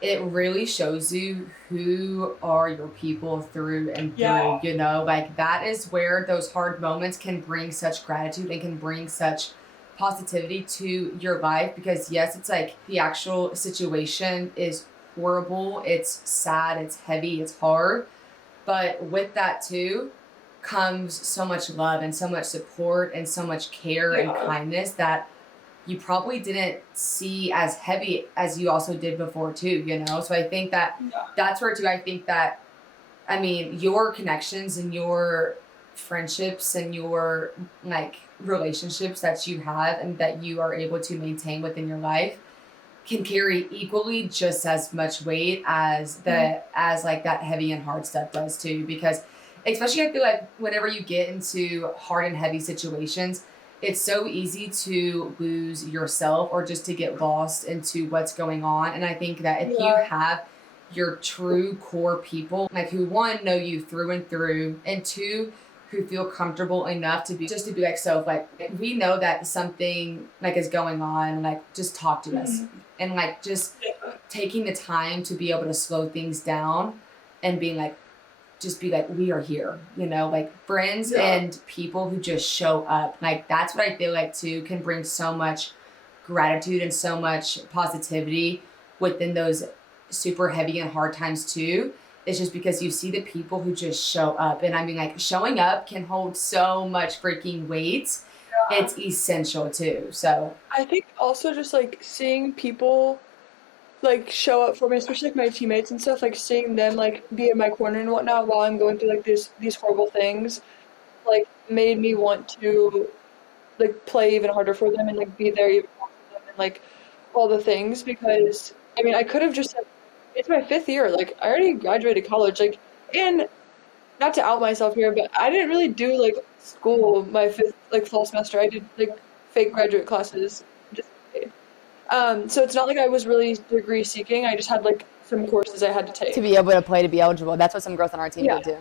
it really shows you who are your people through and through. Yeah. You know, like that is where those hard moments can bring such gratitude and can bring such positivity to your life, because yes, it's like the actual situation is horrible, it's sad, it's heavy, it's hard, but with that too comes so much love and so much support and so much care and kindness that you probably didn't see as heavy as you also did before too, you know? So I think that that's where too, I think that, I mean, your connections and your friendships and your like relationships that you have and that you are able to maintain within your life can carry equally just as much weight as as like that heavy and hard stuff does too, because especially I feel like whenever you get into hard and heavy situations, it's so easy to lose yourself or just to get lost into what's going on. And I think that if you have your true core people, like who one, know you through and through, and two, who feel comfortable enough to be like, so like we know that something like is going on, like just talk to us. And like just taking the time to be able to slow things down and being like, just be like, we are here, you know, like friends and people who just show up. Like that's what I feel like too can bring so much gratitude and so much positivity within those super heavy and hard times too. It's just because you see the people who just show up. And I mean, like showing up can hold so much freaking weight. It's essential too. So I think also just like seeing people like show up for me, especially like my teammates and stuff, like seeing them like be in my corner and whatnot while I'm going through like these horrible things, like made me want to like play even harder for them and like be there even more for them and like all the things, because I mean I could have just like, it's my 5th year, like I already graduated college, like, and not to out myself here, but I didn't really do like school my 5th like fall semester. I did like fake graduate classes. Just so it's not like I was really degree seeking. I just had like some courses I had to take to be able to play, to be eligible. That's what some girls on our team did too.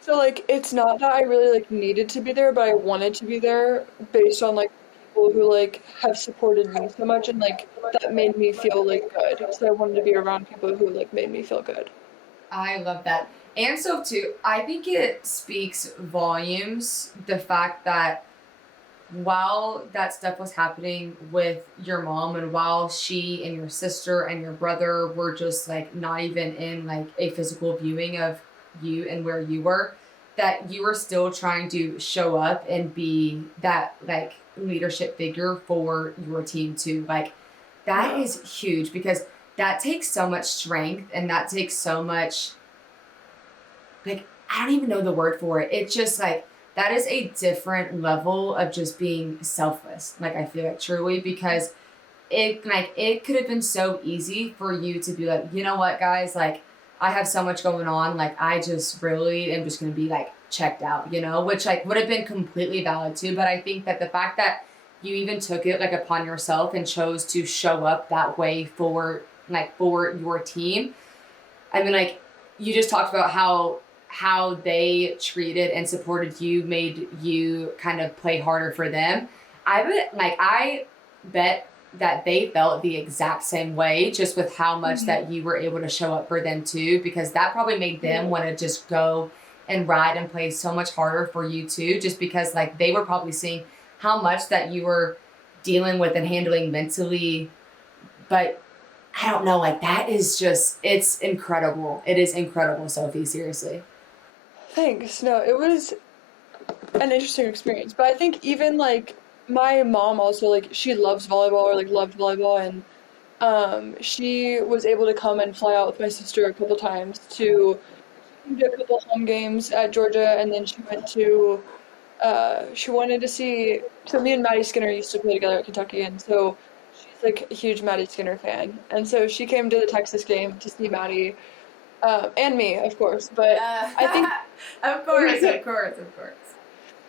So like it's not that I really like needed to be there, but I wanted to be there based on like people who like have supported me so much, and like that made me feel like good. So I wanted to be around people who like made me feel good. I love that. And so too, I think it speaks volumes, the fact that while that stuff was happening with your mom and while she and your sister and your brother were just like not even in like a physical viewing of you and where you were, that you were still trying to show up and be that like leadership figure for your team too. Like that is huge, because that takes so much strength and that takes so much, like, I don't even know the word for it. It's just like that is a different level of just being selfless. Like, I feel like truly, because it could have been so easy for you to be like, you know what, guys, like, I have so much going on, like, I just really am just gonna be like checked out, you know, which like would have been completely valid too. But I think that the fact that you even took it like upon yourself and chose to show up that way for your team. I mean, like, you just talked about how they treated and supported you, made you kind of play harder for them. I bet that they felt the exact same way, just with how much that you were able to show up for them too, because that probably made them want to just go and ride and play so much harder for you too, just because like they were probably seeing how much that you were dealing with and handling mentally. But I don't know, like, that is just, it's incredible. It is incredible, Sophie, seriously. Thanks. No, it was an interesting experience. But I think even like my mom also, like, she loves volleyball, or like loved volleyball, and she was able to come and fly out with my sister a couple times to do a couple home games at Georgia, and then she wanted to see, so me and Maddie Skinner used to play together at Kentucky, and so she's like a huge Maddie Skinner fan, and so she came to the Texas game to see Maddie, and me, of course, but I think, of course.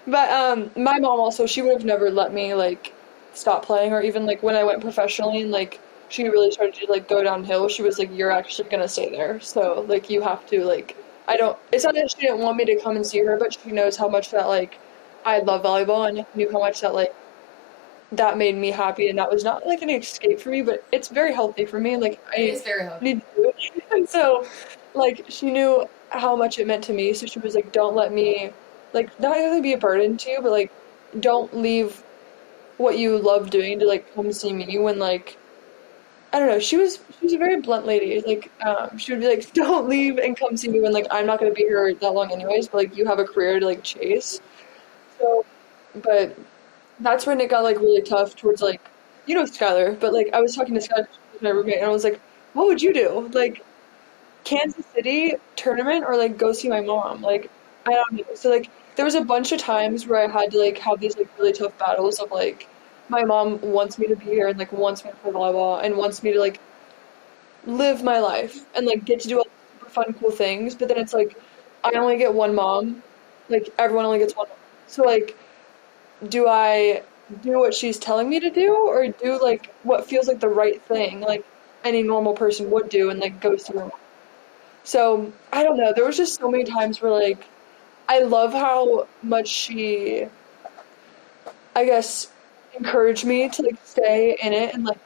but my mom also, she would have never let me like stop playing, or even like when I went professionally and like she really started to like go downhill, she was like, you're actually gonna stay there, so like you have to like, I don't, it's not that she didn't want me to come and see her, but she knows how much that like I love volleyball, and knew how much that like that made me happy, and that was not like an escape for me, but it's very healthy for me. Like It is very healthy. need to do it. And so like she knew how much it meant to me, so she was like, don't let me like not only be a burden to you, but like don't leave what you love doing to like come see me when like I don't know, she was a very blunt lady. Like she would be like, don't leave and come see me when like I'm not gonna be here that long anyways, but like you have a career to like chase. So but that's when it got like really tough towards like Skylar, but like I was talking to Skylar, my roommate, and I was like, what would you do? Like Kansas City tournament, or like go see my mom? Like I don't know. So like there was a bunch of times where I had to like have these like really tough battles of like my mom wants me to be here and like wants me to play volleyball and wants me to like live my life and like get to do all the super fun cool things, but then it's like I only get one mom, like everyone only gets one mom. So like do I do what she's telling me to do, or do like what feels like the right thing, like any normal person would do, and like go see her mom? So I don't know. There was just so many times where like I love how much she, I guess, encouraged me to like stay in it, and like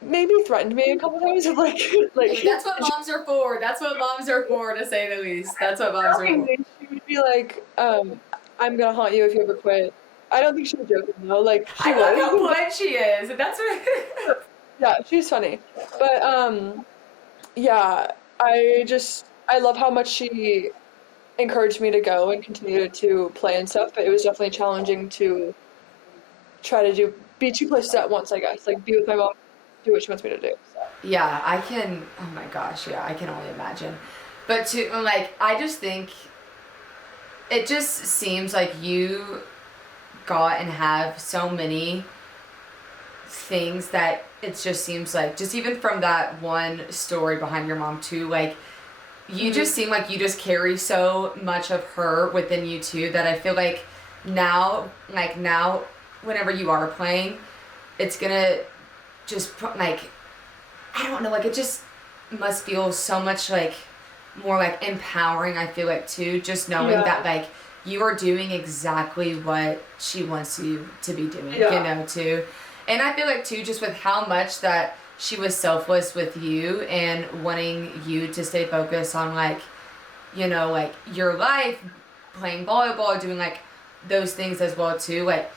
maybe threatened me a couple times of like like That's what moms are for. That's what moms are for, to say the least. That's what moms are for. She would be like, I'm gonna haunt you if you ever quit. I don't think she was joking though. Like she I love was. how blunt she is. That's what. Yeah, she's funny. But yeah, I love how much she encouraged me to go and continue to play and stuff, but it was definitely challenging to try to be two places at once, I guess. Like be with my mom, do what she wants me to do. So. Yeah, I can. Oh my gosh, yeah, I can only imagine. But to like, I just think it just seems like you got and have so many things that it just seems like, just even from that one story behind your mom too, like you just seem like you just carry so much of her within you too, that I feel like now whenever you are playing, it's gonna just like, I don't know, like it just must feel so much like more like empowering, I feel like too, just knowing that like you are doing exactly what she wants you to be doing, you know, too. And I feel like too, just with how much that she was selfless with you and wanting you to stay focused on like, you know, like your life, playing volleyball, doing like those things as well too, like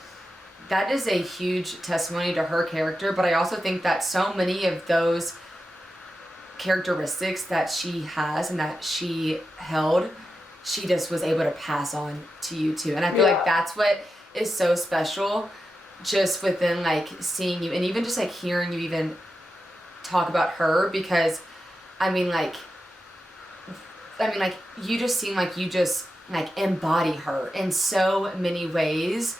that is a huge testimony to her character. But I also think that so many of those characteristics that she has and that she held, she just was able to pass on to you too. And I feel like that's what is so special, just within like seeing you and even just like hearing you even talk about her, because I mean like you just seem like you just like embody her in so many ways.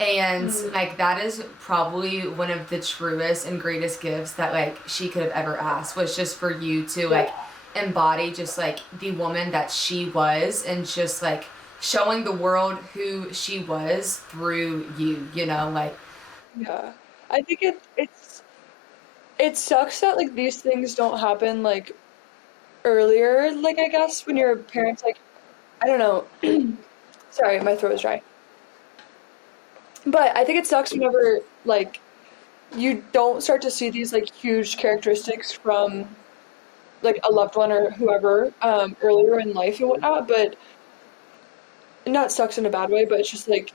And like that is probably one of the truest and greatest gifts that like she could have ever asked, was just for you to like embody just like the woman that she was, and just like showing the world who she was through you, you know, like. Yeah. I think it sucks that like these things don't happen like earlier, like I guess when your parents like, I don't know. Sorry, my throat is dry. But I think it sucks whenever like you don't start to see these like huge characteristics from like a loved one or whoever earlier in life and whatnot. But not sucks in a bad way, but it's just like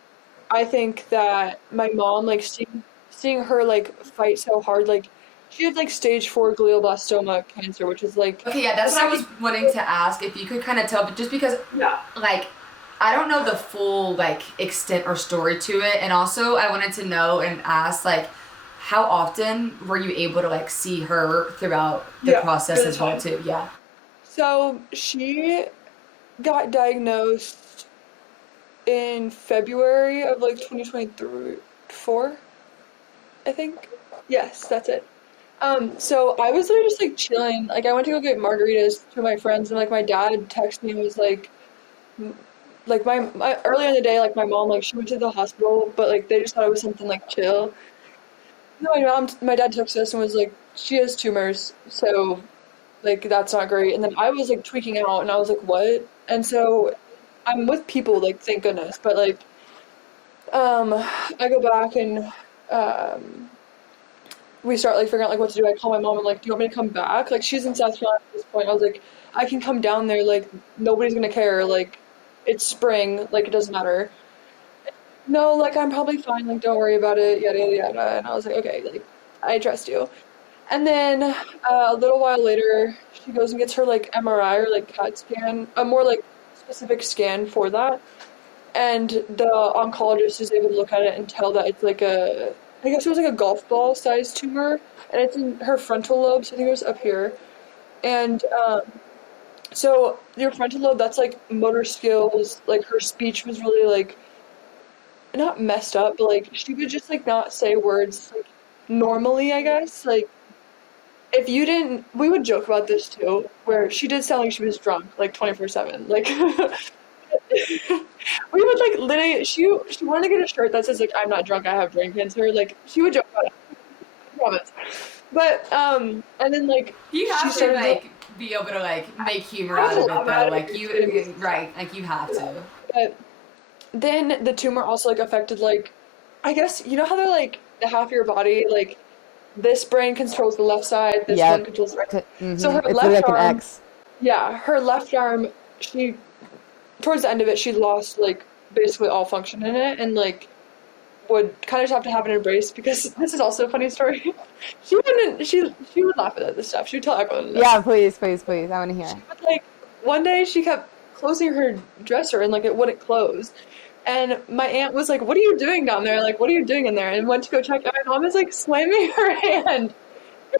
I think that my mom like seeing her like fight so hard, like she had like stage 4 glioblastoma cancer, which is like, Okay, yeah, that's what I was wanting to ask, if you could kind of tell, but just because like I don't know the full like extent or story to it, and also I wanted to know and ask like how often were you able to like see her throughout the process as well too? Yeah. So she got diagnosed in February of like 2024, I think. Yes, that's it. So I was literally just like chilling. Like I went to go get margaritas to my friends, and like my dad texted me and was like my earlier in the day, like my mom, like she went to the hospital, but like they just thought it was something like chill. No, my dad texted us and was like, she has tumors, so like that's not great. And then I was like tweaking out, and I was like, what? And so I'm with people, like thank goodness, but like I go back and um we start like figuring out like what to do. I call my mom and like, do you want me to come back? Like she's in South Carolina at this point. I was like, I can come down there. Like nobody's gonna care. Like it's spring. Like it doesn't matter. No, like I'm probably fine. Like don't worry about it. Yada yada yada. And I was like, okay, like I trust you. And then a little while later, she goes and gets her like MRI or like CAT scan, a more like specific scan for that. And the oncologist is able to look at it and tell that it's like I guess it was like a golf ball sized tumor, and it's in her frontal lobe, so I think it was up here. And so your frontal lobe, that's like motor skills, like her speech was really like not messed up, but like she would just like not say words like normally, I guess. Like if you didn't, we would joke about this too, where she did sound like she was drunk, like 24/7. Like we would like literally, she wanted to get a shirt that says like I'm not drunk, I have brain cancer. Like she would joke about it, I promise. But and then like you have she to like be able to like make humor out of it though, like you right, like you have to. But then the tumor also like affected like, I guess you know how they're like the half of your body like this brain controls the left side, this one controls the right. So her it's left like arm, an X. yeah, her left arm, she towards the end of it, she lost like basically all function in it, and like would kind of just have to have an embrace, because this is also a funny story. She would laugh at this stuff. She would tell everyone this. Yeah, please, please, please. I want to hear. But like one day she kept closing her dresser and like it wouldn't close. And my aunt was like, "What are you doing down there? Like, what are you doing in there?" And went to go check. And my mom is like slamming her hand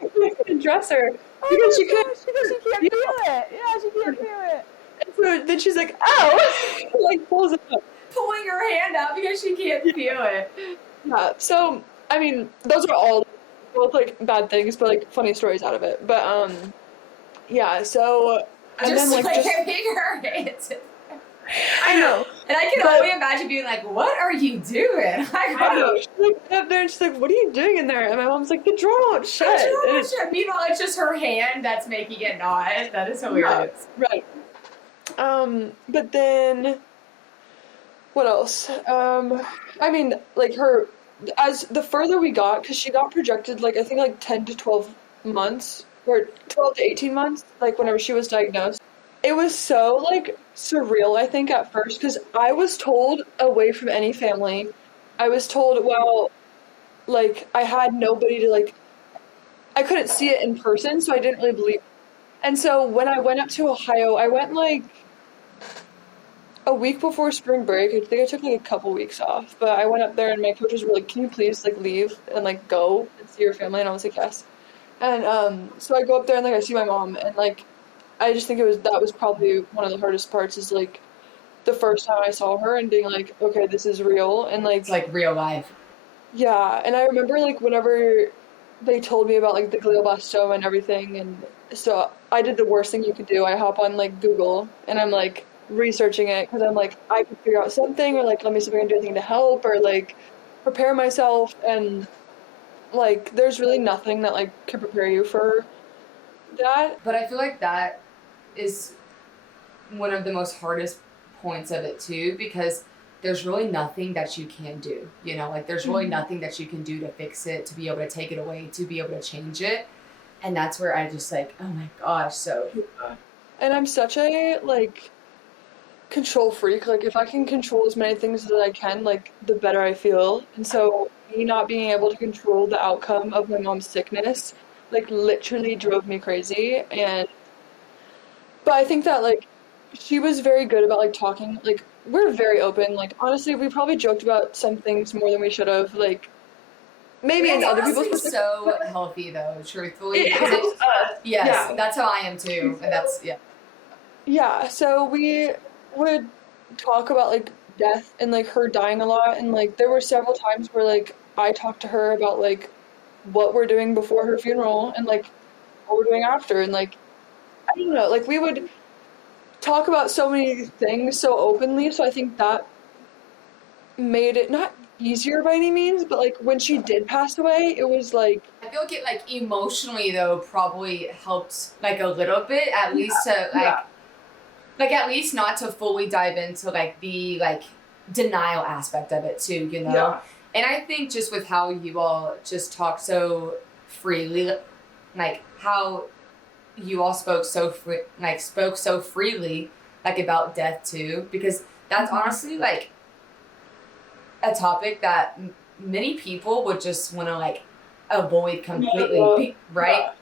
in the dresser because she can't feel it. Yeah, she can't feel it. And so then she's like, "Ow!" like pulls it up, Pulling her hand out because she can't feel it. Yeah. So I mean, those are all both like bad things, but like funny stories out of it. But yeah. So and just then like just having her hands. I know. And I can only imagine being like, what are you doing? I know. She's like up there and she's like, what are you doing in there? And my mom's like, the drawer won't shut. Meanwhile, it's just her hand that's making it not. That is hilarious. Yeah, right. But then what else? I mean, like as the further we got, because she got projected like I think like 10 to 12 months or 12 to 18 months, like whenever she was diagnosed. It was so, like, surreal, I think, at first, because I was told away from any family. I was told, well, like, I had nobody to, like, I couldn't see it in person, so I didn't really believe. And so when I went up to Ohio, I went, like, a week before spring break. I think I took, like, a couple weeks off. But I went up there, and my coaches were like, can you please, like, leave and, like, go and see your family? And I was like, yes. And so I go up there, and, like, I see my mom, and, like, I just think that was probably one of the hardest parts is like the first time I saw her and being like, okay, this is real, and like It's like real life. yeah, and I remember like whenever they told me about like the glioblastoma and everything, and so I did the worst thing you could do. I hop on like Google and I'm like researching it because I'm like I could figure out something, or like let me see if I can do anything to help, or like prepare myself, and like there's really nothing that like can prepare you for that. But I feel like that is one of the most hardest points of it too, because there's really nothing that you can do, you know, like there's really nothing that you can do to fix it, to be able to take it away, to be able to change it. And that's where I just like, oh my gosh, so. And I'm such a like control freak. Like if I can control as many things as I can, like the better I feel. And so me not being able to control the outcome of my mom's sickness, like literally drove me crazy. And but I think that like she was very good about like talking. Like we're very open. Like honestly, we probably joked about some things more than we should have. Like maybe in other people's perspective. So healthy though, truthfully. It helps us. Yes, Yeah. that's how I am too, and that's yeah. Yeah, so we would talk about like death and like her dying a lot, and like there were several times where like I talked to her about like what we're doing before her funeral and like what we're doing after, and like I don't know, like we would talk about so many things so openly, so I think that made it not easier by any means, but like when she did pass away, it was like I feel like it like emotionally though probably helped like a little bit, at least to like at least not to fully dive into like the like denial aspect of it too, you know? Yeah. And I think just with how you all just talk so freely, like how you all spoke so freely like about death too, because that's honestly like a topic that many people would just want to like avoid completely, right? Yeah.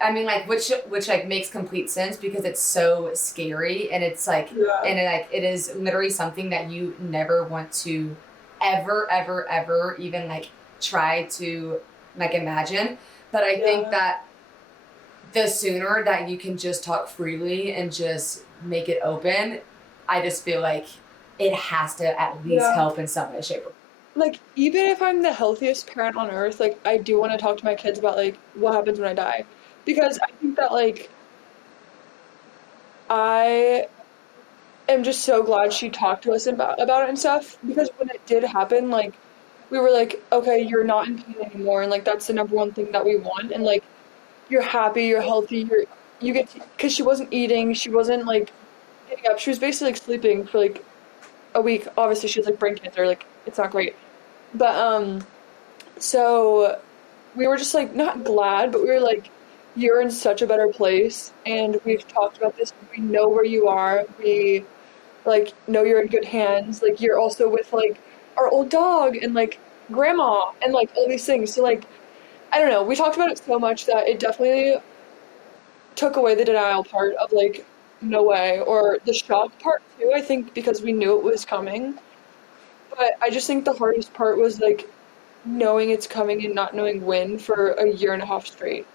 I mean, like, which like makes complete sense because it's so scary, and it's like, and it is literally something that you never want to ever even like try to like imagine. But I think that the sooner that you can just talk freely and just make it open, I just feel like it has to at least help in some way, shape, or form. Like, even if I'm the healthiest parent on earth, like, I do want to talk to my kids about, like, what happens when I die. Because I think that, like, I am just so glad she talked to us about it and stuff. Because when it did happen, like, we were like, okay, you're not in pain anymore. And, like, that's the number one thing that we want. And, like, you're happy, you're healthy, you get to, because she wasn't eating, she wasn't, like, getting up. She was basically, like, sleeping for, like, a week. Obviously, she has, like, brain cancer. Like, it's not great. But, so we were just, like, not glad, but we were, like, you're in such a better place, and we've talked about this, we know where you are, we, like, know you're in good hands, like, you're also with, like, our old dog, and, like, grandma, and, like, all these things, so, like, I don't know, we talked about it so much that it definitely took away the denial part of, like, no way, or the shock part, too, I think, because we knew it was coming. But I just think the hardest part was, like, knowing it's coming and not knowing when for a year and a half straight.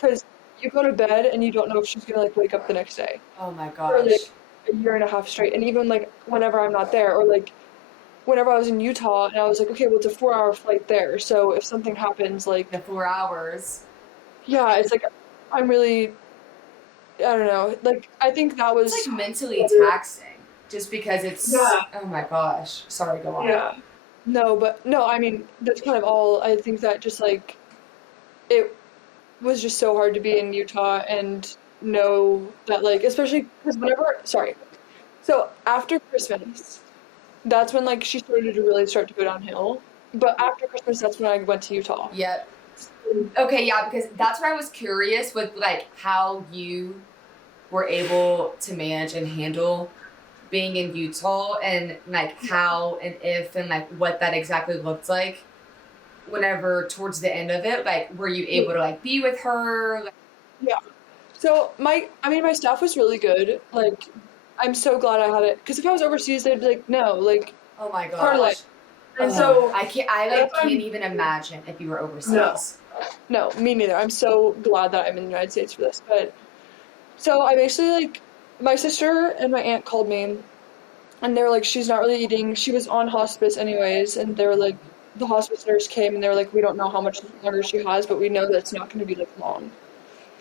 Because you go to bed and you don't know if she's going to, like, wake up the next day. Oh, my gosh. For, like, a year and a half straight. And even, like, whenever I'm not there, or, like, whenever I was in Utah, and I was like, okay, well, it's a 4-hour flight there. So if something happens, like... The 4 hours. Yeah, it's, like, I'm really... I don't know. Like, I think that was... It's, like, mentally taxing. Just because it's, oh my gosh. Sorry, go on. Yeah. No, I mean, that's kind of all. I think that just, like, it was just so hard to be in Utah and know that, like, especially because so after Christmas, that's when, like, she started to really start to go downhill. But after Christmas, that's when I went to Utah. Yep. Okay, yeah, because that's where I was curious with, like, how you were able to manage and handle being in Utah, and like how and if and like what that exactly looked like whenever towards the end of it, like were you able to like be with her? Yeah. So my staff was really good. Like, I'm so glad I had it, because if I was overseas, they'd be like, no, like, oh my gosh. Part of life. And so I can't even imagine if you were overseas. No, me neither. I'm so glad that I'm in the United States for this. But so I basically, like, my sister and my aunt called me, and they were like, she's not really eating. She was on hospice anyways, and they were like, the hospice nurse came and they were like, we don't know how much longer she has, but we know that it's not going to be like long.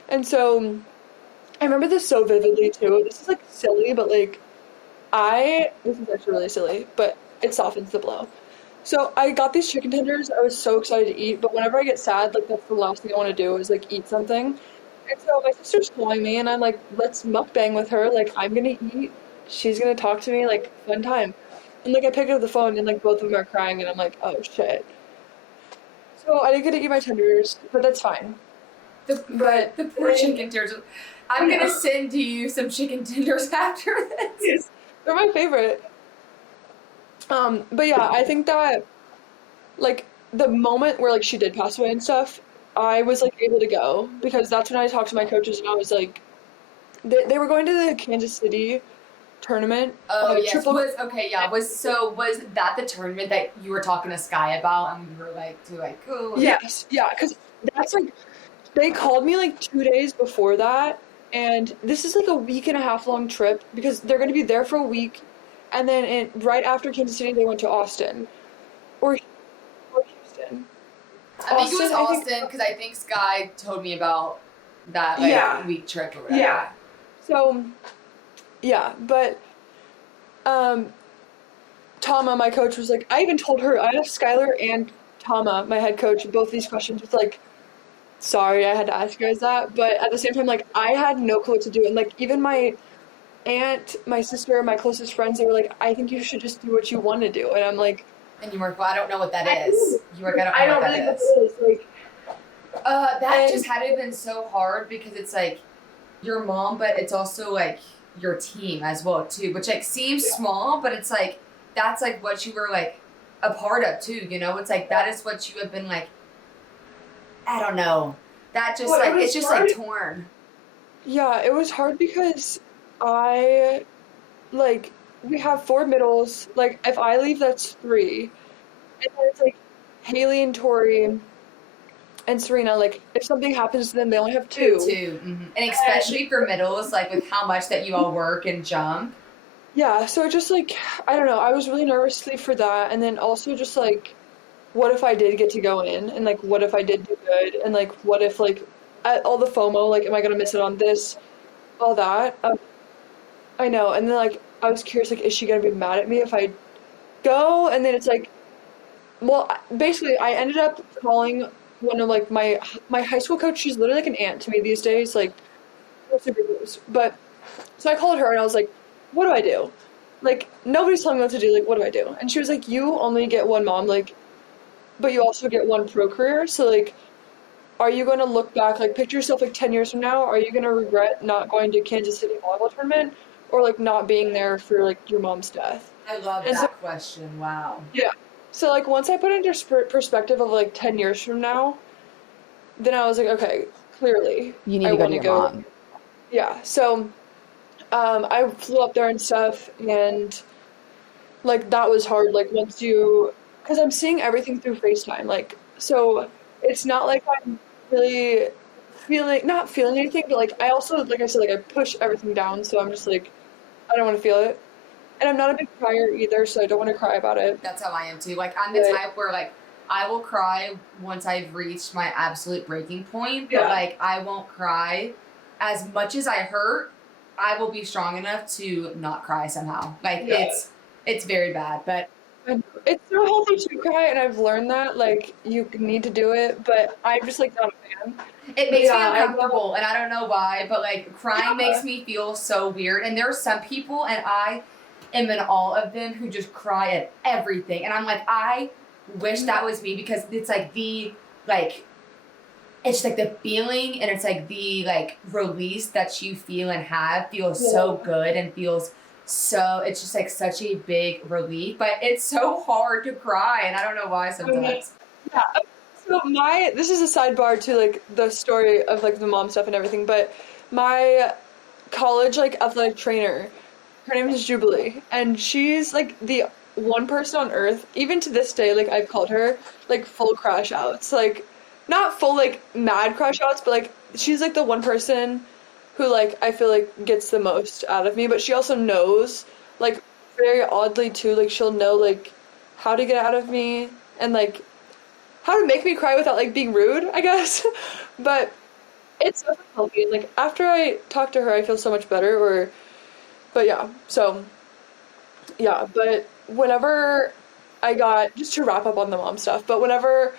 And so I remember this so vividly too. This is like silly, but like this is actually really silly, but it softens the blow. So I got these chicken tenders. I was so excited to eat, but whenever I get sad, like that's the last thing I want to do is like eat something. And so my sister's calling me, and I'm like, let's mukbang with her. Like I'm gonna eat, she's gonna talk to me, like fun time. And like I pick up the phone, and like both of them are crying, and I'm like, oh shit. So I didn't get to eat my tenders, but that's fine. The poor chicken tenders. I'm gonna send you some chicken tenders after this. Yes, they're my favorite. But yeah, I think that like the moment where like she did pass away and stuff, I was like able to go because that's when I talked to my coaches and I was like, they were going to the Kansas City tournament. Oh yes, was that the tournament that you were talking to Sky about and we were like, cool? Yes, yeah, because that's like they called me like 2 days before that, and this is like a week and a half long trip because they're going to be there for a week, and then right after Kansas City they went to Austin, or Houston. I think it was Austin because I think Sky told me about that week trip or whatever. Yeah. So, yeah, but Tama, my coach, was like, I even told her, I asked Skylar and Tama, my head coach, both these questions with like, sorry, I had to ask you guys that, but at the same time, like, I had no clue what to do, and like, even my aunt, my sister, my closest friends, they were like, I think you should just do what you want to do, and I'm like, and you were like, well, I don't know what that is. You were like, I don't know what that is. Like, that just had to have been so hard because it's like your mom, but it's also like your team as well too, which like seems small, but it's like that's like what you were like a part of too, you know? It's like that is what you have been like, I don't know. That just like it's just hard. Like torn. Yeah, it was hard because we have 4 middles. Like, if I leave, that's 3. And then it's, like, Haley and Tori and Serena. Like, if something happens to them, they only have 2. 2. Mm-hmm. And especially for middles, like, with how much that you all work and jump. Yeah, so it just, like, I don't know. I was really nervous for that. And then also just, like, what if I did get to go in? And, like, what if I did do good? And, like, what if, like, all the FOMO, like, am I going to miss it on this? All that. I know. And then, like, I was curious, like, is she gonna be mad at me if I go? And then it's like, well, basically, I ended up calling one of, like, my high school coach. She's literally like an aunt to me these days, like, we're super close. But, so I called her, and I was like, what do I do? Like, nobody's telling me what to do, like, what do I do? And she was like, you only get one mom, like, but you also get one pro career, so, like, are you going to look back, like, picture yourself, like, 10 years from now? Are you going to regret not going to Kansas City volleyball tournament? Or, like, not being there for, like, your mom's death? I love that question. Wow. Yeah. So, like, once I put it into perspective of, like, 10 years from now, then I was like, okay, clearly, you need to go to your mom. Yeah. So, I flew up there and stuff, and, like, that was hard. Like, because I'm seeing everything through FaceTime. Like, so it's not like I'm really not feeling anything, but, like, I also, like I said, like, I push everything down, so I'm just like, I don't want to feel it. And I'm not a big crier either, so I don't want to cry about it. That's how I am too. Like, I'm the type where, like, I will cry once I've reached my absolute breaking point, but, like, I won't cry. As much as I hurt, I will be strong enough to not cry somehow. Like, it's very bad, but... It's so healthy to cry, and I've learned that, like, you need to do it, but I'm just, like, not a fan. It makes me uncomfortable, and I don't know why, but, like, crying makes me feel so weird, and there are some people, and I am in awe of them, who just cry at everything, and I'm like, I wish that was me, because it's, like, it's, like, the feeling, and it's, like, the, like, release that you feel and have feels so good, and feels so, it's just, like, such a big relief, but it's so hard to cry, and I don't know why sometimes. Yeah. So this is a sidebar to, like, the story of, like, the mom stuff and everything, but my college, like, athletic trainer, her name is Jubilee, and she's, like, the one person on earth, even to this day, like, I've called her, like, full crash outs, like, not full, like, mad crash outs, but, like, she's, like, the one person who, like, I feel like gets the most out of me, but she also knows, like, very oddly too, like she'll know like how to get out of me and like how to make me cry without like being rude, I guess. But it's definitely healthy. Like after I talk to her, I feel so much better. But yeah, so yeah. But whenever I got just to wrap up on the mom stuff, but whenever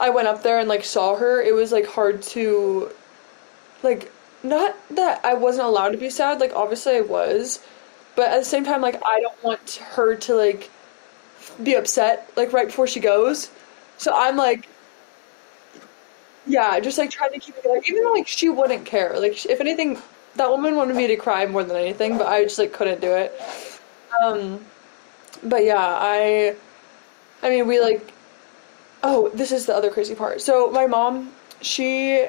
I went up there and like saw her, it was like hard to like not that I wasn't allowed to be sad. Like obviously I was, but at the same time, like I don't want her to like be upset like right before she goes. So I'm like, yeah, just like trying to keep it like even though like she wouldn't care. Like if anything, that woman wanted me to cry more than anything, but I just like couldn't do it. Um, but yeah, I mean we like oh, this is the other crazy part. So my mom, she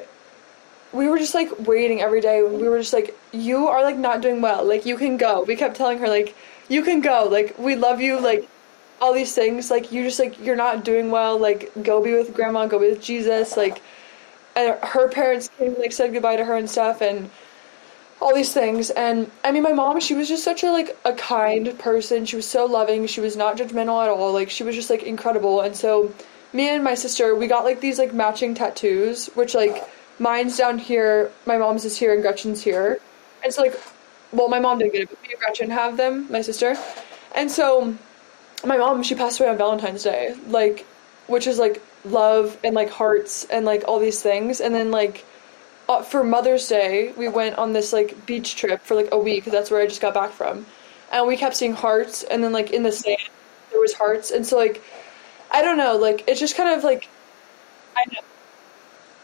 we were just like waiting every day. We were just like, you are like not doing well. Like you can go. We kept telling her like, you can go. Like we love you. Like all these things. Like you just like you're not doing well. Like go be with grandma. Go be with Jesus. Like and her parents came like said goodbye to her and stuff and all these things. And I mean, my mom, she was just such a like a kind person. She was so loving. She was not judgmental at all. Like she was just like incredible. And so me and my sister, we got like these like matching tattoos, which like mine's down here, my mom's is here, and Gretchen's here. And so like, well, my mom didn't get it, but me and Gretchen have them, my sister. And so my mom, she passed away on Valentine's Day, like, which is like love and like hearts and like all these things. And then like for Mother's Day, we went on this like beach trip for like a week. That's where I just got back from, and we kept seeing hearts. And then like in the sand, there was hearts. And so like I don't know, like it's just kind of like I know,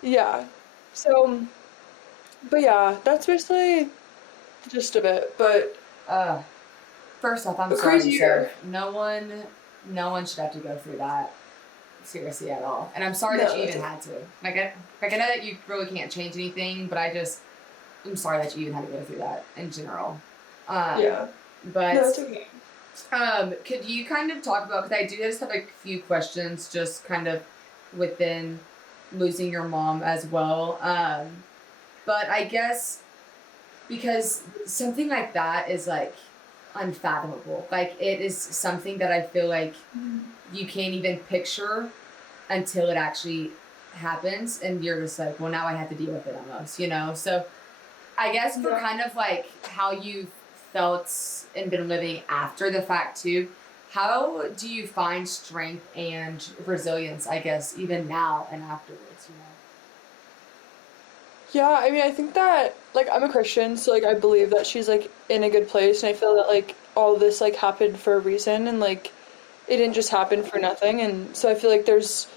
yeah. So, but yeah, that's basically the gist of it. But Uh, First off, I'm a sorry, crazy sir. year. No one should have to go through that seriously at all. And I'm sorry that you No, even had to. Like I know that you really can't change anything, but I'm sorry that you even had to go through that in general. Um, yeah. but No, it's okay. could you kind of talk about, because I do just have a few questions just kind of within losing your mom as well. But I guess because something like that is like unfathomable. Like it is something that I feel like you can't even picture until it actually happens, and you're just like, well, now I have to deal with it almost, you know? So I guess for Yeah. kind of like how you've felt and been living after the fact too, how do you find strength and resilience, I guess, even now and afterwards, you know? Yeah, I mean, I think that like I'm a Christian, so like I believe that she's like in a good place, and I feel that like all this like happened for a reason, and like it didn't just happen for nothing, and so I feel like there's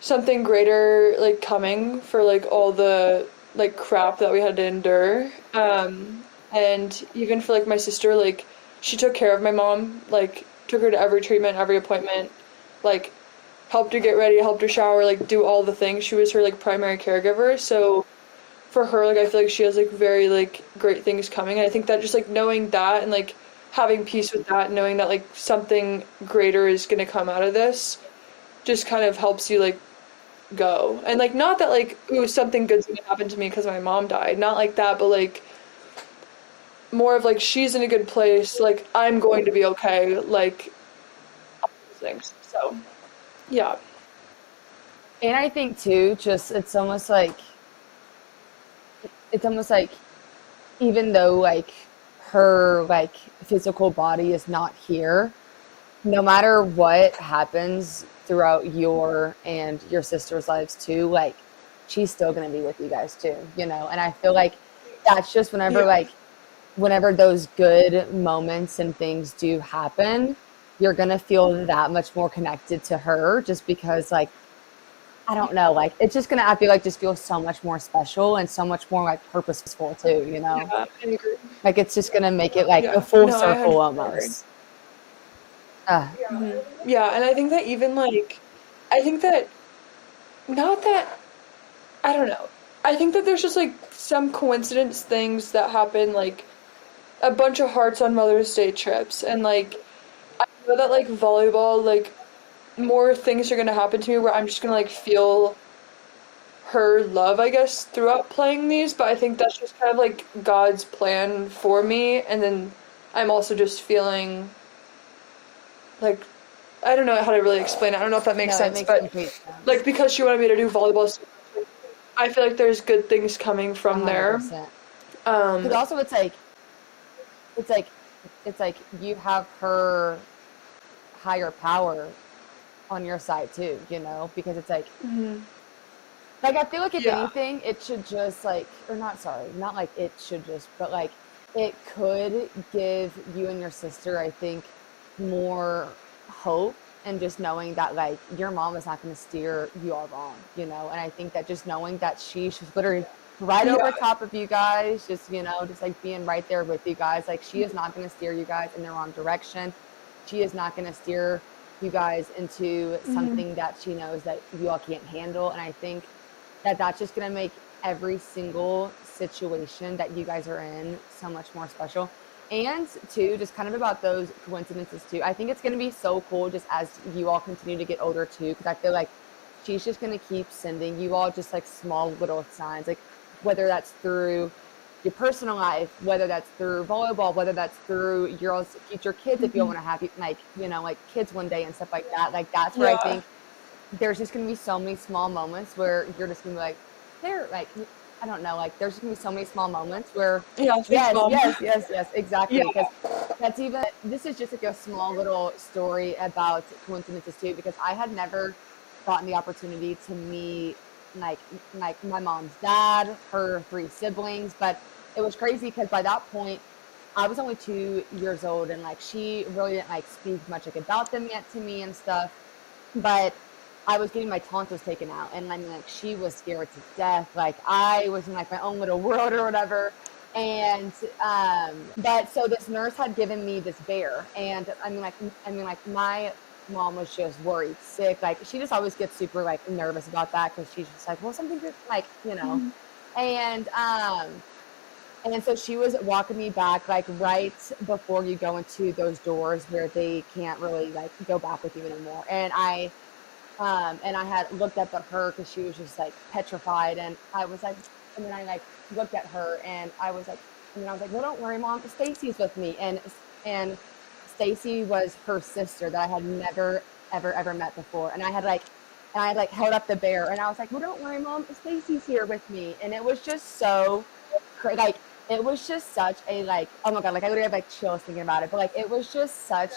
something greater like coming for like all the like crap that we had to endure. And even for like my sister, like she took care of my mom, like took her to every treatment, every appointment, like helped her get ready, helped her shower, like do all the things. She was her like primary caregiver. So for her, like I feel like she has like very like great things coming. And I think that just like knowing that and like having peace with that, knowing that like something greater is gonna come out of this, just kind of helps you like go. And like not that like ooh something good's gonna happen to me because my mom died, not like that, but like more of like she's in a good place, like I'm going to be okay, like all those things. So yeah. And I think too, just it's almost like even though like her like physical body is not here, no matter what happens throughout your and your sister's lives too, like she's still gonna be with you guys too, you know? And I feel like that's just Yeah. whenever those good moments and things do happen, you're gonna feel that much more connected to her just because like I don't know, like it's just gonna I feel like just feel so much more special and so much more like purposeful too, you know? Yeah, I agree. Like it's just gonna make it like a Yeah. full No, I circle 100% agree. almost. Uh, Mhm. Yeah, and I think that even like I think that not that I don't know. I think that there's just like some coincidence things that happen like a bunch of hearts on Mother's Day trips and like I know that like volleyball like more things are gonna happen to me where I'm just gonna like feel her love, I guess, throughout playing these, but I think that's just kind of like God's plan for me and then I'm also just feeling like, I don't know how to really explain it. I don't know if that makes No, it sense, makes but complete like sense. because she wanted me to do volleyball, I feel like there's good things coming A from hundred there. percent. Um, Because also it's like it's like you have her higher power on your side too, you know, because it's like I feel like if yeah, anything, it should just like, or not, sorry, not like it should just, but like it could give you and your sister, I think, more hope and just knowing that like your mom is not going to steer you all wrong, you know. And I think that just knowing that she's literally right over yeah, top of you guys, just, you know, just like being right there with you guys, like she is not going to steer you guys in the wrong direction. She is not going to steer you guys into mhm, something that she knows that you all can't handle. And I think that that's just going to make every single situation that you guys are in so much more special. And two, just kind of about those coincidences too. I think it's going to be so cool just as you all continue to get older too, because I feel like she's just going to keep sending you all just like small little signs, like whether that's through your personal life, whether that's through volleyball, whether that's through your future kids, if you mhm, want to have like, you know, like kids one day and stuff like that. Like that's where I yeah, think there's just gonna be so many small moments where you're just gonna be like, they're like, I don't know, like there's just gonna be so many small moments where, yeah. Thanks, yes, mom. yes, yes, yes, Yeah, exactly. Because that's even, this is just like a small little story about coincidences too, because I had never gotten the opportunity to meet like my mom's dad, her three siblings, but it was crazy because by that point, I was only 2 years old and like she really didn't like speak much like about them yet to me and stuff. But I was getting my tonsils taken out, and I mean, like she was scared to death. Like I was in like my own little world or whatever. And but so this nurse had given me this bear, and I mean, like my mom was just worried, sick. Like she just always gets super like nervous about that because she's just like, well, something could like, you know. mhm, And and so she was walking me back, like right before you go into those doors where they can't really like go back with you anymore. And I had looked up at her because she was just like petrified, and I was like, and then I like looked at her, and I was like, and then I was like, well, don't worry, mom, Stacy's with me, and Stacy was her sister that I had never ever met before, and I had like held up the bear, and I was like, well, don't worry, mom, Stacy's here with me, and it was just so like it was just such a like, oh my god, like I literally have like chills thinking about it, but like it was just such,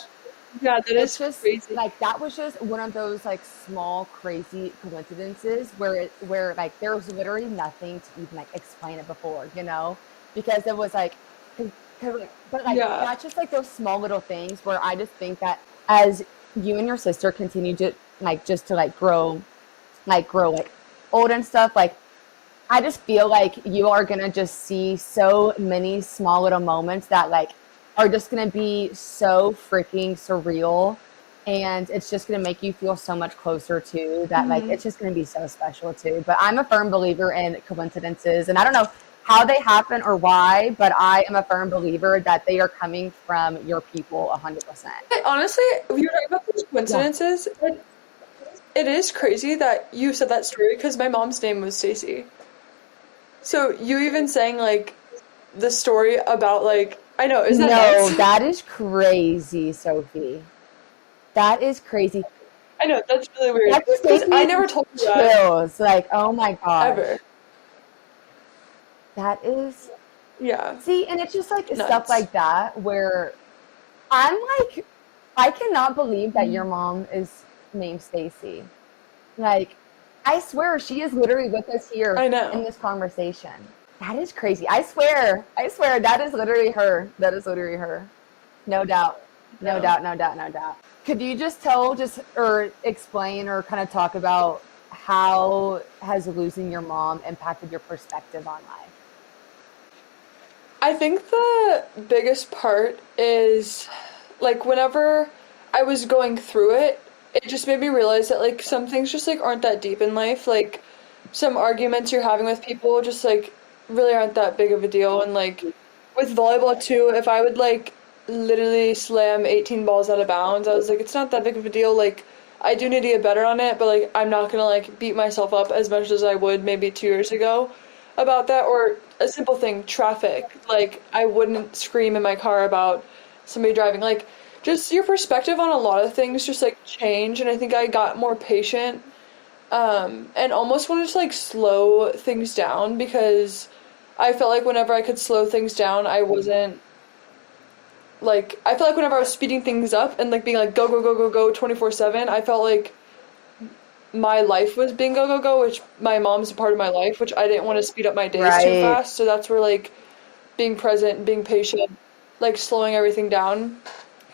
yeah. That it's is just crazy. like that was just one of those like small crazy coincidences where like there was literally nothing to even like explain it before, you know, because it was like, but like Yeah, that's just like those small little things where I just think that as you and your sister continue to like just to like grow like old and stuff, like I just feel like you are gonna just see so many small little moments that like are just gonna be so freaking surreal. And it's just gonna make you feel so much closer to that. Like mhm, it's just gonna be so special too. But I'm a firm believer in coincidences, and I don't know how they happen or why, but I am a firm believer that they are coming from your people 100%. honestly, if you're talking about those Yeah. coincidences, it is crazy that you said that story because my mom's name was Stacy. So you even saying like the story about like, I know, is that No, nuts? that is crazy, Sophie. That is crazy. I know, that's really weird That just because gave I me never told you that chills. Like, oh my ever. gosh. That is, Yeah, see, and it's just like stuff nuts. like that where I'm like, I cannot believe that your Mhm. mom is named Stacy. Like, I swear she is literally with us here I in know. this conversation. That is crazy. I swear, that is literally her. That is literally her. No doubt. No No. doubt, no doubt, no doubt. Could you just tell, just or explain or kind of talk about how has losing your mom impacted your perspective on life? I think the biggest part is like whenever I was going through it, it just made me realize that like some things just like aren't that deep in life. Like some arguments you're having with people just like really aren't that big of a deal. And like with volleyball too, if I would like literally slam 18 balls out of bounds, I was like, it's not that big of a deal. Like I do need to get better on it, but like I'm not gonna like beat myself up as much as I would maybe 2 years ago about that. Or a simple thing, traffic. Like I wouldn't scream in my car about somebody driving. Like, just your perspective on a lot of things just like change, and I think I got more patient, and almost wanted to like slow things down because I felt like whenever I could slow things down, I wasn't like I felt like whenever I was speeding things up and like being like go go go go go 24/7, I felt like my life was being go go go, which my mom's a part of my life, which I didn't want to speed up my days too Right. fast. So that's where like being present, being patient, like slowing everything down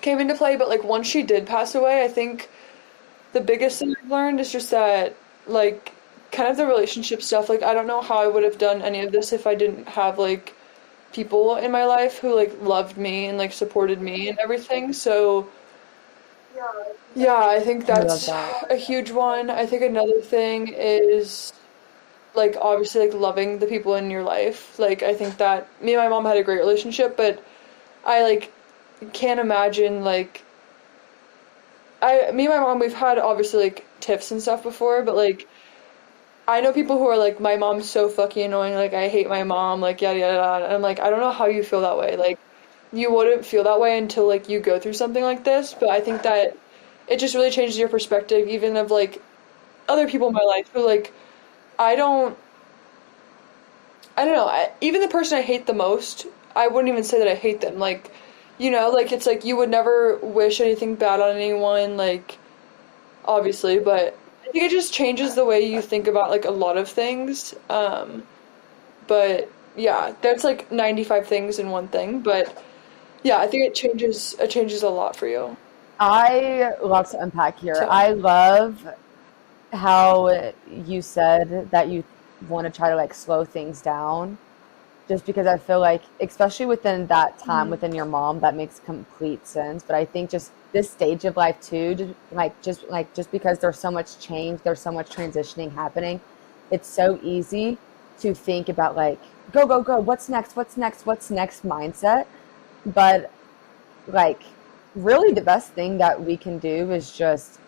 came into play. But like once she did pass away, I think the biggest thing I've learned is just that like kind of the relationship stuff. Like I don't know how I would have done any of this if I didn't have like people in my life who like loved me and like supported me and everything. So yeah, I think I love that's that. a huge one. I think another thing is like obviously like loving the people in your life. Like I think that me and my mom had a great relationship, but I like can't imagine like me and my mom we've had obviously like tiffs and stuff before, but like I know people who are like my mom's so fucking annoying, like I hate my mom, like yada yada yada. And I'm like I don't know how you feel that way. Like you wouldn't feel that way until like you go through something like this, but I think that it just really changes your perspective even of like other people in my life who like I don't I don't know. Even the person I hate the most, I wouldn't even say that I hate them. Like, you know, like it's like you would never wish anything bad on anyone, like obviously, but I think it just changes the way you think about like a lot of things. But yeah, that's like 95 things in one thing, but yeah, I think it changes a lot for you. I love to unpack here. So, I love how you said that you want to try to like slow things down, just because I feel like, especially within that time mhm. within your mom, that makes complete sense. But I think just this stage of life too, just because there's so much change, there's so much transitioning happening, it's so easy to think about like go go go, what's next, what's next mindset. But like really the best thing that we can do is just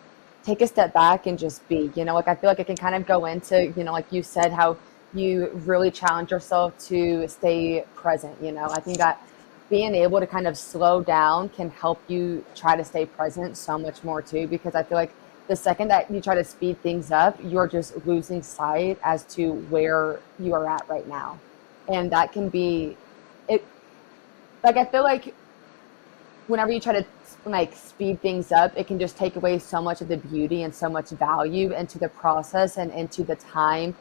take a step back and just be, like I feel like it can kind of go into, like you said, how you really challenge yourself to stay present. I think that being able to kind of slow down can help you try to stay present so much more too, because I feel like the second that you try to speed things up, you're just losing sight as to where you are at right now. And that can be it. Like I feel like whenever you try to like speed things up, it can just take away so much of the beauty and so much value into the process and into the time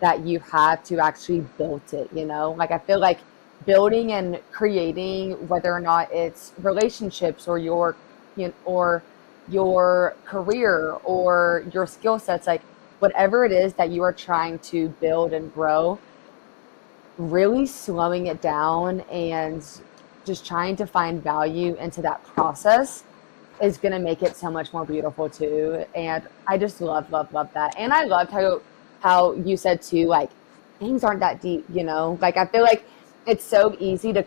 that you have to actually build it. Like I feel like building and creating, whether or not it's relationships or your career or your skill sets, like whatever it is that you are trying to build and grow, really slowing it down and just trying to find value into that process is going to make it so much more beautiful too. And I just love that. And I loved how you said too, like things aren't that deep. Like I feel like it's so easy to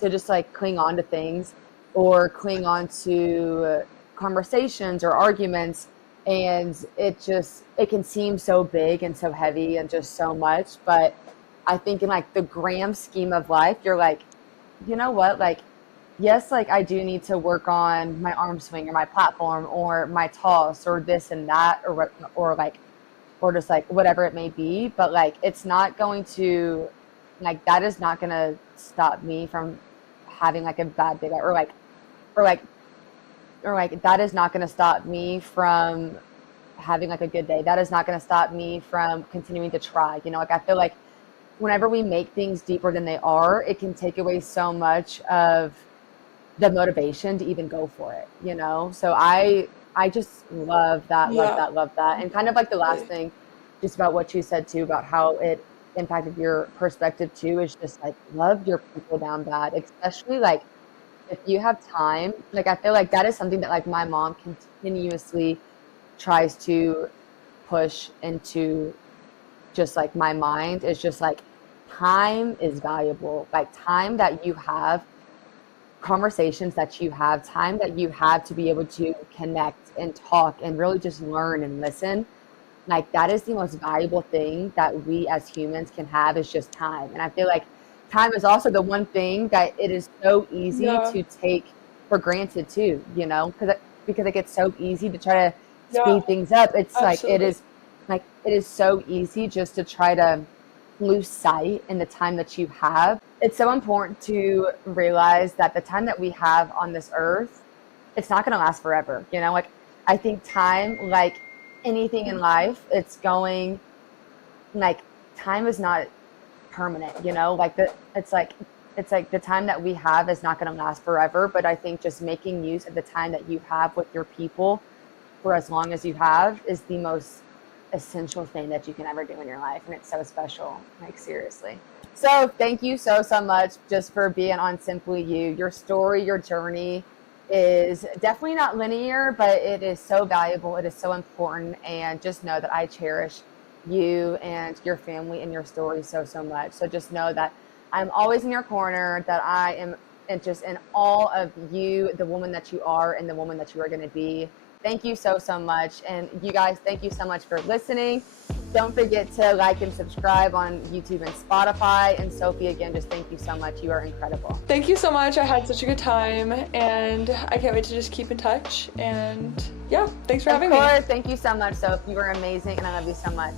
just like cling on to things or cling on to conversations or arguments, and it can seem so big and so heavy and just so much. But I think in like the grand scheme of life, you're like, you know what, like yes, like I do need to work on my arm swing or my platform or my toss or this and that, or just like whatever it may be. But like it's not going to, like that is not going to stop me from having like a bad day, or like or like that is not going to stop me from having like a good day. That is not going to stop me from continuing to try. Like I feel like whenever we make things deeper than they are, it can take away so much of the motivation to even go for it. So I just love that, love Yeah, that, love that. And kind of like the last definitely. thing, just about what you said too, about how it impacted your perspective too, is just like love your people down bad, especially like if you have time. Like I feel like that is something that like my mom continuously tries to push into just like my mind, is just like time is valuable. Like time that you have, conversations that you have, time that you have to be able to connect and talk and really just learn and listen. Like that is the most valuable thing that we as humans can have, is just time. And I feel like time is also the one thing that it is so easy Yeah, to take for granted too, you know, because it gets so easy to try to Yeah, speed things up. It's absolutely. like it is so easy just to try to lose sight in the time that you have. It's so important to realize that the time that we have on this earth, it's not going to last forever. You know, like I think time, like anything in life, it's going like time is not permanent, you know, like it's like the time that we have is not going to last forever. But I think just making use of the time that you have with your people for as long as you have is the most essential thing that you can ever do in your life. And it's so special, like seriously. So thank you so much just for being on Simply You. Your story, your journey is definitely not linear, but it is so valuable. It is so important. And just know that I cherish you and your family and your story so much. So just know that I'm always in your corner, that I am just in all of you, the woman that you are and the woman that you are going to be. Thank you so much. And you guys, thank you so much for listening. Don't forget to like and subscribe on YouTube and Spotify. And Sophie, again, just thank you so much. You are incredible. Thank you so much. I had such a good time, and I can't wait to just keep in touch. And yeah, thanks for having me. Of course. Thank you so much, Sophie. You were amazing, and I love you so much.